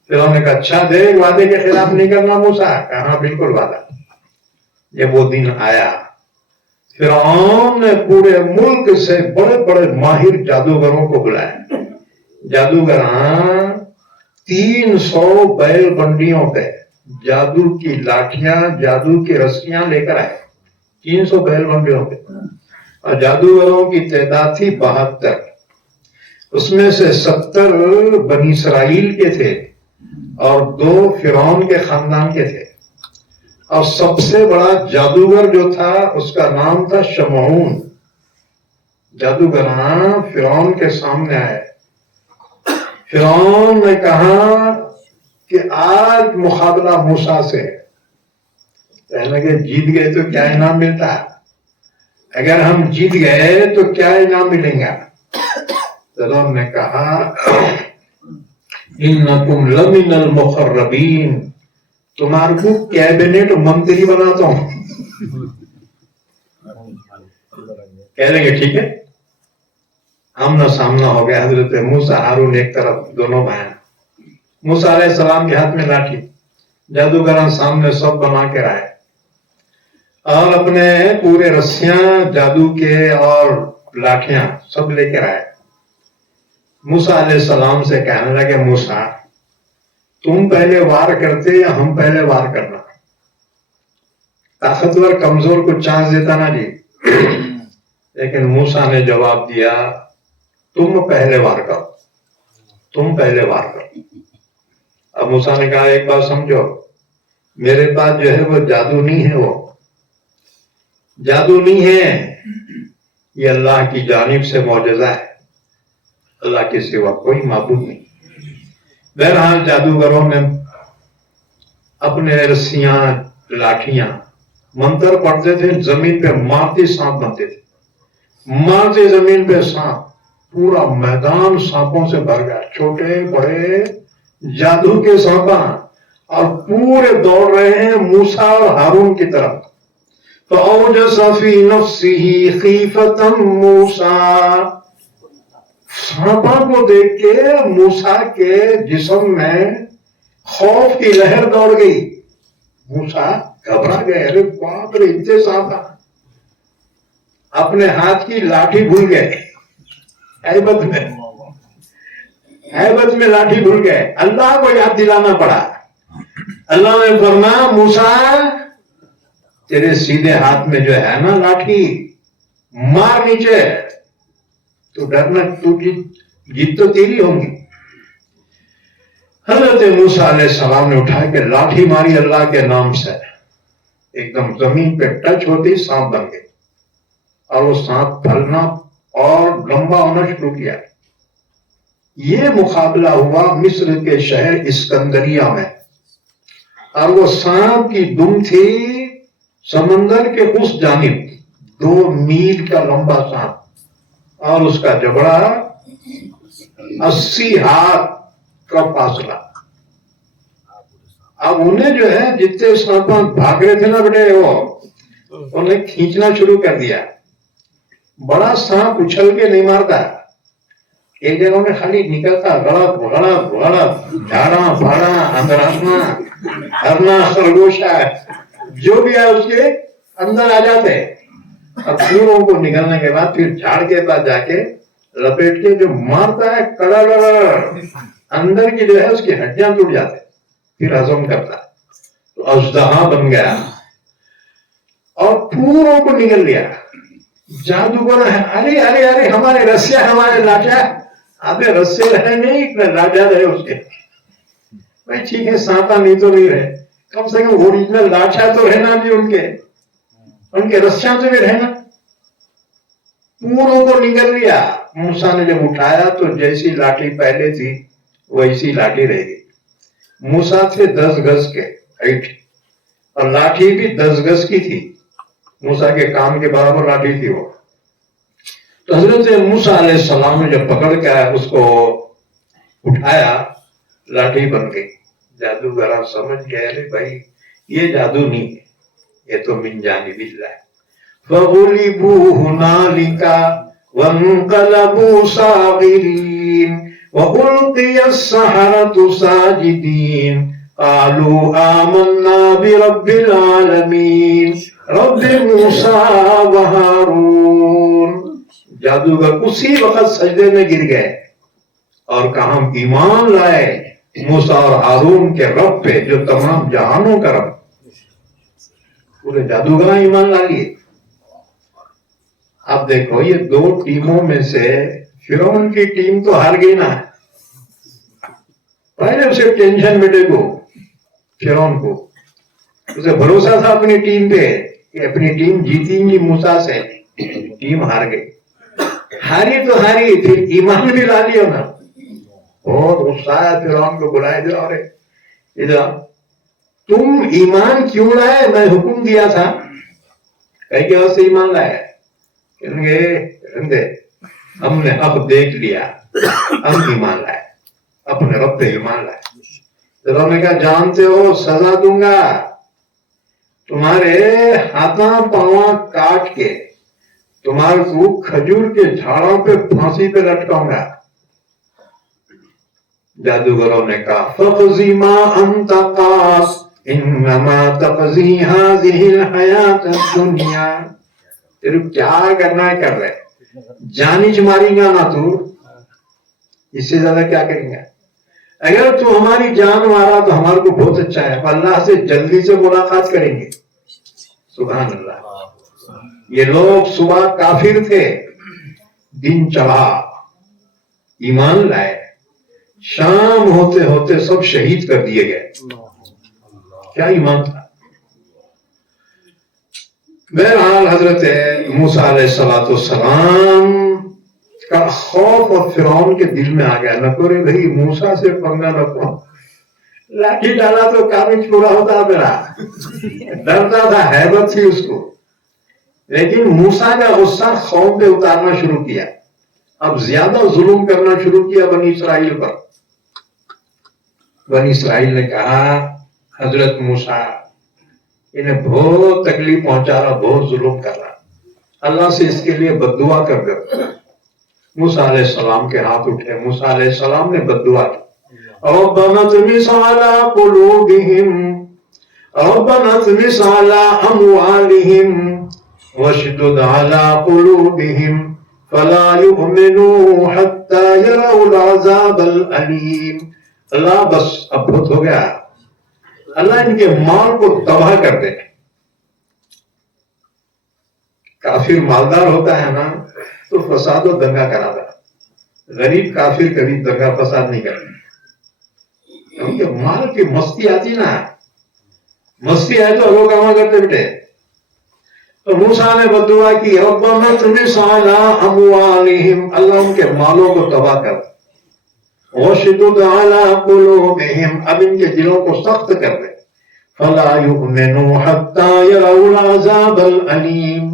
پھر انہوں نے کہا اچھا دیکھ وعدے کے خلاف نہیں کرنا موسیٰ. کہاں بالکل وعدہ. جب وہ دن آیا فرعون نے پورے ملک سے بڑے بڑے ماہر جادوگروں کو بلایا. جادوگراں 300 بیل بنڈیوں پہ جادو کی لاٹھیاں جادو کی رسیاں لے کر آئے. 300 بیل بنڈیوں پہ اور جادوگروں کی تعداد تھی 72. اس میں سے 70 بنی اسرائیل کے تھے اور 2 فرعون کے خاندان کے تھے، اور سب سے بڑا جادوگر جو تھا اس کا نام تھا شمعون۔ جادوگر فرعون کے سامنے آئے، فرعون نے کہا کہ آج مقابلہ موسیٰ سے ہے۔ کہنے لگے جیت گئے تو کیا انعام ملتا ہے؟ اگر ہم جیت گئے تو کیا انعام ملیں گا؟ فرعون نے کہا انکم لمن المقربین، تمہارے کو کیبنٹ منتری بناتا ہوں۔ کہہ لیں گے ٹھیک ہے۔ آمنا سامنا ہو گیا، حضرت موسیٰ ہارون ایک طرف، دونوں بہن، موسیٰ علیہ السلام کے ہاتھ میں لاٹھی، جادوگران سامنے سب بنا کے آئے اور اپنے پورے رسیاں جادو کے اور لاٹھیاں سب لے کر آئے۔ موسیٰ علیہ السلام سے کہنے لگے موسیٰ تم پہلے وار کرتے یا ہم پہلے وار کرنا؟ طاقتور کمزور کو چانس دیتا نا جی۔ لیکن موسیٰ نے جواب دیا تم پہلے وار کرو، تم پہلے وار کرو۔ اب موسیٰ نے کہا ایک بات سمجھو، میرے پاس جو ہے وہ جادو نہیں ہے، وہ جادو نہیں ہے، یہ اللہ کی جانب سے معجزہ ہے، اللہ کے سوا کوئی معبود نہیں۔ بہرحال جادوگروں نے اپنے رسیاں لاٹھیاں منتر پڑھتے تھے، زمین پہ مارتے سانپ بنتے تھے، مارتے زمین پہ سانپ، پورا میدان سانپوں سے بھر گیا، چھوٹے بڑے جادو کے سانپاں، اور پورے دوڑ رہے ہیں موسیٰ اور ہارون کی طرف۔ فَأَوْجَسَ فِي نَفْسِهِ خِیفَةً موسیٰ، سانپاں کو دیکھ کے موسیٰ کے جسم میں خوف کی لہر دوڑ گئی۔ موسیٰ گھبرا گئے، ارے باپ رے اتنے سانپ، اپنے ہاتھ کی لاٹھی بھول گئے، ہیبت میں لاٹھی بھول گئے، اللہ کو یاد دلانا پڑا۔ اللہ نے فرمایا موسیٰ تیرے سیدھے ہاتھ میں جو ہے نا لاٹھی، مار نیچے، تو ڈرنا، تو جیت تو تیری ہوں گی۔ حضرت موسیٰ علیہ السلام نے اٹھا کے لاٹھی ماری اللہ کے نام سے، ایک دم زمین پہ ٹچ ہوتی سانپ بن گئی، اور وہ سانپ پھلنا اور لمبا ہونا شروع کیا۔ یہ مقابلہ ہوا مصر کے شہر اسکندریہ میں، اور وہ سانپ کی دم تھی سمندر کے اس جانب، 2 میل کا لمبا سانپ، اور اس کا جبڑا 80 ہاتھ کا فاصلہ۔ اب انہیں جو ہے جتنے سانپاں بھاگ رہے تھے نا بیٹے، وہ انہیں کھینچنا شروع کر دیا۔ بڑا سانپ اچھل کے نہیں مارتا، ایک جگہ میں خالی نکلتا، غڑپ غڑپ غڑپ، جھاڑا پھاڑا، اندراسنا، ہرنا، خرگوشا، جو بھی ہے اس کے اندر آ جاتے، اور پوروں کو نکلنے کے بعد پھر جھاڑ کے بعد جا کے لپیٹ کے جو مارتا ہے کڑا، اندر کی جو ہے اس کی ہڈیاں ٹوٹ جاتے، پھر ہضم کرتا، تو اژدہا بن گیا اور پوروں کو نگل لیا۔ جادوگر ہے، ارے ارے ارے ہمارے رسیا، ہمارے لاٹھا، ابے رسے رہے نہیں، لاٹھا رہے اس کے۔ بھائی ٹھیک ہے سانپا نہیں تو نہیں رہے، کم سے کم اوریجنل لاٹھا تو رہنا بھی، ان کے رسیاں تو بھی رہنا۔ پوروں کو نگل لیا۔ موسیٰ نے جب اٹھایا تو جیسی لاٹھی پہلے تھی ویسی لاٹھی رہ گئی۔ موسیٰ تھے 10 گز کے ہائٹ، اور لاٹھی بھی 10 گز کی تھی، موسیٰ کے کام کے برابر لاٹھی تھی وہ۔ تو حضرت موسیٰ علیہ السلام نے جب پکڑ کے اس کو اٹھایا، لاٹھی بن گئی۔ جادوگران سمجھ گئے ارے بھائی یہ جادو نہیں ہے، یہ تو من جانب اللہ ہے۔ فَغُلِبُوا هُنَالِكَ وَانقَلَبُوا صَاغِرِينَ وَأُلْقِيَ السَّحَرَةُ سَاجِدِينَ قَالُوا آمَنَّا بِرَبِّ الْعَالَمِينَ رَبِّ مُوسَىٰ وَهَارُونَ۔ جادوگر اسی وقت سجدے میں گر گئے اور کہا ہم ایمان لائے موسیٰ اور ہارون کے رب پہ جو تمام جہانوں کا رب۔ پورے جادوگر ایمان لا لیے۔ اب دیکھو یہ 2 ٹیموں میں سے فرعون کی ٹیم تو ہار گئی نا. پہلے اسے ٹینشن بیٹے کو، فرعون کو اسے بھروسہ تھا اپنی ٹیم پہ کہ اپنی ٹیم جیتیں گی موسیٰ سے، ٹیم ہار گئی. ہاری تو ہاری، پھر ایمان بھی لا لیا نا. بہت غصہ آیا فرعون کو، بلائے ادھر اور ادھر، تم ایمان کیوں لائے؟ میں حکم دیا تھا. کہیں کہ سے ایمان لائے؟ کہیں گے رندے ہم نے اب دیکھ لیا، ہم ایمان لائے، اپنے رب پہ ایمان لائے. فرعون نے کہا جانتے ہو سزا دوں گا، تمہارے ہاتھاں پاواں کاٹ کے تمہارے کو کھجور کے جھاڑوں پہ پھانسی پہ لٹکاؤں گا. جادوگروں نے کہا فَقْضِ مَا أَنْتَ قَاضٍ إِنَّمَا تَقْضِي هَٰذِهِ الْحَيَاةَ الدُّنْيَا. تیرے کیا کرنا ہے کر رہے، جان ہی ماریں گا نا تو، اس سے زیادہ کیا کریں گے؟ اگر تو ہماری جان مارا تو ہمارے کو بہت اچھا ہے، اللہ سے جلدی سے ملاقات کریں گے. سبحان اللہ. یہ لوگ صبح کافر تھے، دن چڑھا ایمان لائے، شام ہوتے ہوتے سب شہید کر دیے گئے. کیا ایمان تھا. بہرحال حضرت موسیٰ علیہ السلام کا خوف اور فرعون کے دل میں آ گیا. نہ کرے بھائی موسیٰ سے پنگا نہ کو، لاٹھی ڈالا تو کام پورا ہوتا میرا. ڈرتا تھا، ہیبت تھی اس کو. لیکن موسیٰ کا غصہ قوم پہ اتارنا شروع کیا. اب زیادہ ظلم کرنا شروع کیا بنی اسرائیل پر. بنی اسرائیل نے کہا حضرت موسیٰ انہیں بہت تکلیف پہنچا رہا، بہت ظلم کر رہا، اللہ سے اس کے لیے بد دعا کر دو. موسیٰ علیہ السلام کے ہاتھ اٹھے. موسیٰ علیہ السلام نے بد دعا کی. ربنا اطمس على قلوبهم ربنا اطمس على اموالهم واشدد على قلوبهم فلا يؤمنوا حتى يروا العذاب الأليم. اللہ بس اب بہت ہو گیا، اللہ ان کے مال کو تباہ کر دے. کافر مالدار ہوتا ہے نا تو فساد و دنگا کراتا، غریب کافر کبھی دنگا فساد نہیں کرتا. کیونکہ مال کی مستی آتی نا، مستی آئے تو لوگ کام کرتے بیٹے. تو موسیٰ نے بد دعا کی ربنا اطمس على اموالهم، اللہ ان کے مالوں کو تباہ کر. واشدد على قلوبهم، اب ان کے دلوں کو سخت کر دے. فلا يؤمنوا حتى يروا العذاب الأليم،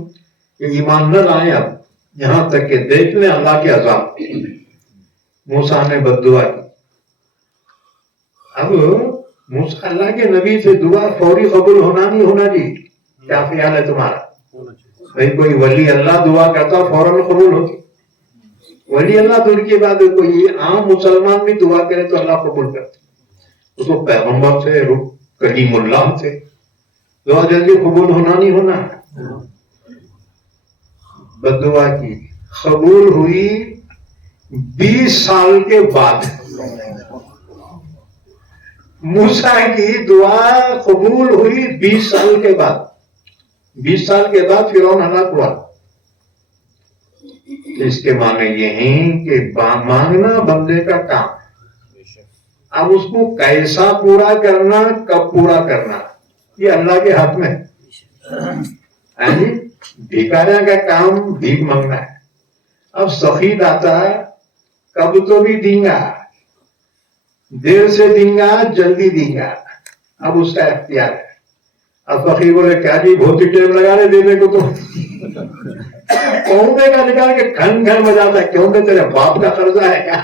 یہ ایمان نہ لائیں اب یہاں تک کہ دیکھ لیں اللہ کے عذاب. موسیٰ نے بد دعا کی. اب موسیٰ اللہ کے نبی سے دعا فوری قبول ہونا نہیں ہونا جی؟ کیا خیال ہے تمہارا؟ بھئی کوئی ولی اللہ دعا کرتا فوراً قبول ہوتی؟ ولی اللہ دور کی بات ہے، کوئی عام مسلمان بھی دعا کرے تو اللہ قبول کرتے. وہ تو پیغمبر تھے، کلیم اللہ تھے، دعا جلدی قبول ہونا نہیں ہونا. بد دعا کی، قبول ہوئی 20 سال کے بعد. موسیٰ کی دعا قبول ہوئی 20 سال کے بعد. 20 سال کے بعد فرعون ہلاک ہوا. اس کے معنی یہ ہیں کہ مانگنا بندے کا کام، اب اس کو کیسا پورا کرنا، کب پورا کرنا، یہ اللہ کے ہاتھ میں ہے. بھیکاریاں کا کام بھیک مانگنا ہے. اب سخی داتا کب تو بھی دیں گا، دیر سے دیں گا جلدی دیں گا، اب اس کا اختیار ہے. اب فقیر بولے کیا جی بہت ہی ٹائم لگا رہے دینے کو، تو کونبے کا نکال کے گھن گھن بجاتا ہے. کیوں کہ تیرے باپ کا قرضہ ہے کیا؟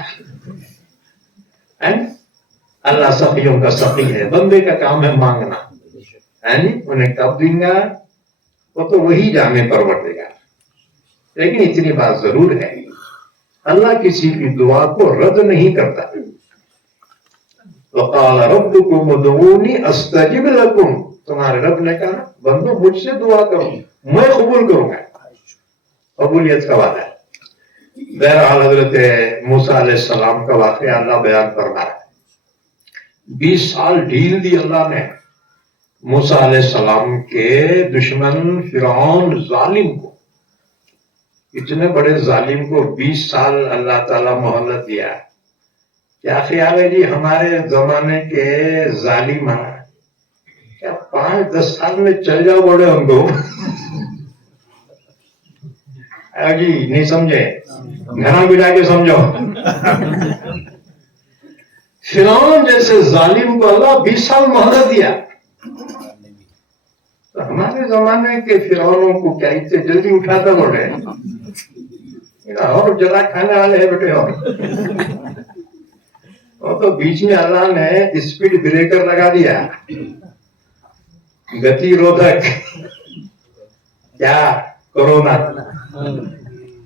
اللہ سخیوں کا سخی ہے، بندے کا کام ہے مانگنا. انہیں کب دیں گا وہ تو وہی جانے پروردے گا. لیکن اتنی بات ضرور ہے، اللہ کسی کی دعا کو رد نہیں کرتا. وقال ربکم ادعونی استجب لکم، تمہارے رب نے کہا بندو مجھ سے دعا کرو میں قبول کروں گا. قبولیت کا وعدہ ہے. بہرحال حضرت موسیٰ علیہ السلام کا واقعہ اللہ بیان فرمایا. 20 سال ڈھیل دی اللہ نے موسیٰ علیہ السلام کے دشمن فرعون ظالم کو. اتنے بڑے ظالم کو 20 سال اللہ تعالیٰ مہلت دیا. کیا خیال ہے جی ہمارے زمانے کے ظالم کیا 5-10 سال میں چل جاؤ بولے ہم کو؟ جی نہیں سمجھے، گھر بٹھا کے سمجھو. فرعون جیسے ظالم کو اللہ 20 سال مہلت دیا. تو ہمارے زمانے کے فرعونوں کو کیا اتنے جلدی اٹھاتا بول رہے ہیں؟ اور جلا کھانے والے ہیں بیٹے. اور تو بیچ میں اللہ نے اسپیڈ بریکر لگا دیا، گتی رودھک. کیا؟ کورونا.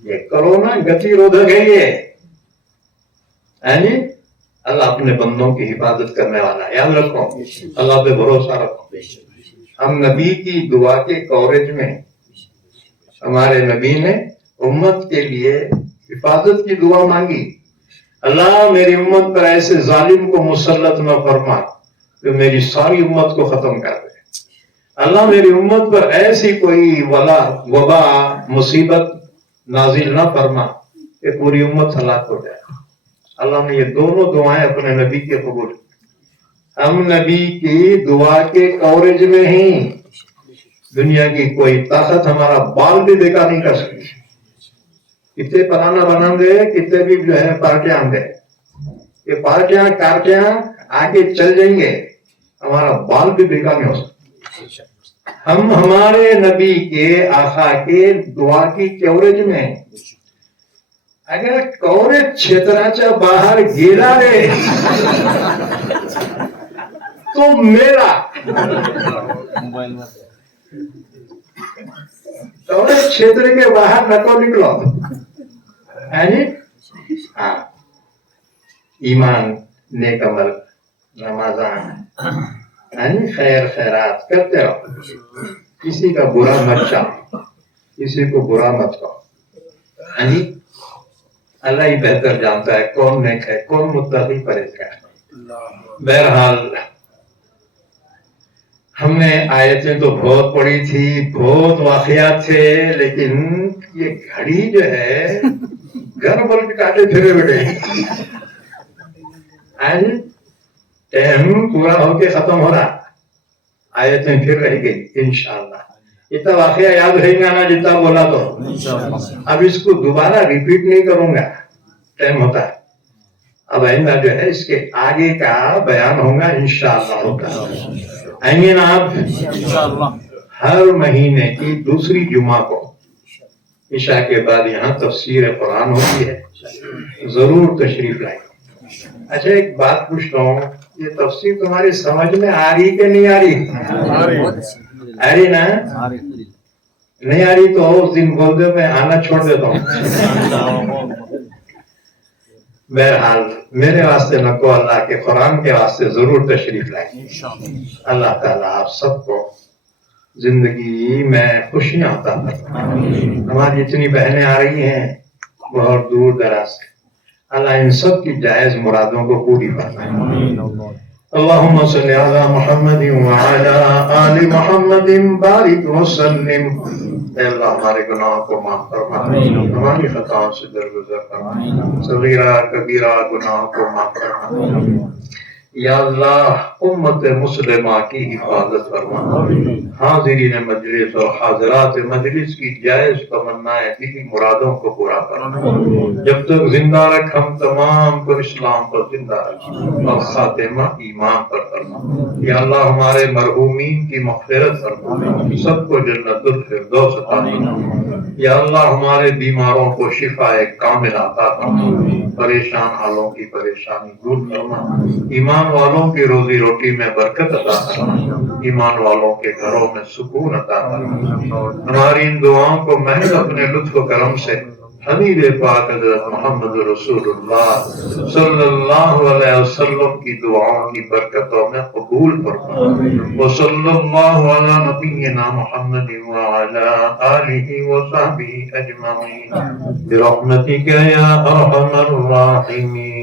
یہ کورونا گتی رودھک ہے. یہ اللہ اپنے بندوں کی حفاظت کرنے والا ہے. یاد رکھو، اللہ پہ بھروسہ رکھو. ہم نبی کی دعا کے کوریج میں ہمارے نبی نے امت کے لیے حفاظت کی دعا مانگی. اللہ میری امت پر ایسے ظالم کو مسلط نہ فرما کہ میری ساری امت کو ختم کر دے. اللہ میری امت پر ایسی کوئی وبا مصیبت نازل نہ فرما کہ پوری امت ہلاک ہو جائے. اللہ نے یہ دونوں دعائیں اپنے نبی کے قبول. ہم نبی کی دعا کے کوریج میں ہی دنیا کی کوئی طاقت ہمارا بال بھی بیکار نہیں کر سکتی. کتنے پرانا بنا دے، کتنے بھی جو ہے پارٹیاں دے، یہ پارٹیاں کارٹیاں آگے چل جائیں گے، ہمارا بال بھی بیکار نہیں ہو سکتا. ہم ہمارے نبی کے آقا کے دعا کی کوریج میں اگر کوریج چھتراچا باہر گیلا رے تو میرا کوریج چھیتر کے باہر نکو نکلو. ہاں، ایمان، نیک عمل، نمازاں، خیر خیرات کرتے رہو. کسی کا برا مت چاہو، کسی کو برا مت کہو. اللہ ہی بہتر جانتا ہے کون نیک ہے، کون متقی پرہیزگار ہے. بہرحال ہم نے آیتیں تو بہت پڑھی تھی، بہت واقعات تھے، لیکن یہ گھڑی جو ہے گھر بل کاٹے پھرے بیٹے. ٹائم پورا ہو کے ختم ہو رہا، آیتیں پھر رہ گئی. انشاءاللہ اتنا واقعہ یاد رہے گا نا جتنا بولا تو. اب اس کو دوبارہ ریپیٹ نہیں کروں گا، ٹائم ہوتا ہے. اب آئندہ جو ہے اس کے آگے کا بیان ہوگا انشاءاللہ. ہوگا آئیں گے نا آپ؟ ہر مہینے کی دوسری جمعہ کو عشاء کے بعد یہاں تفسیر قرآن ہوتی ہے، ضرور تشریف لائیں. اچھا ایک بات پوچھ رہا ہوں، یہ تفسیر تمہاری سمجھ میں آ رہی کہ نہیں آ رہی؟ آ رہی نا؟ نہیں آ رہی تو اس دن بول دو، میں آنا چھوڑ دیتا ہوں. بہرحال میرے واسطے نہ کو، اللہ کے قرآن کے واسطے ضرور تشریف لائیں. اللہ تعالیٰ آپ سب کو زندگی میں خوشیاں عطا فرمائے. ہماری جتنی بہنیں آ رہی ہیں بہت دور دراز سے، اللہ ان سب کی جائز مرادوں کو پوری فرمائے. اللہم صلی علی محمد وعلی آل محمد بارک وسلم. اے اللہ ہمارے گناہوں کو معاف فرما، ہماری خطاؤں سے درگزر فرما، صغیرہ کبیرہ گناہوں کو معاف فرما. یا اللہ امت مسلمہ کی حفاظت فرما. حاضرین مجلس اور حاضرات مجلس کی جائز تمنائیں دلی مرادوں کو پورا فرما. جب تک زندہ رکھ ہم تمام کو اسلام پر زندہ رکھ اور خاتمہ ایمان پر فرما. یا اللہ ہمارے مرحومین کی مغفرت فرما، سب کو جنت الفردوس عطا فرما. یا اللہ ہمارے بیماروں کو شفا کامل عطا فرما، پریشان حالوں کی پریشانی دور فرما. ایمان والوں کی روزی روٹی میں برکت عطا فرما، ایمان والوں کے گھروں میں سکون عطا فرما. ہماری ان دعاؤں کو محض اپنے لطف و کرم سے حبیب پاک حضرت محمد رسول اللہ صلی اللہ علیہ وسلم کی دعاؤں کی برکتوں میں قبول فرما. وصلی اللہ علی نبینا محمد وعلی آلہ وصحبہ اجمعین برحمتک یا ارحم الراحمین.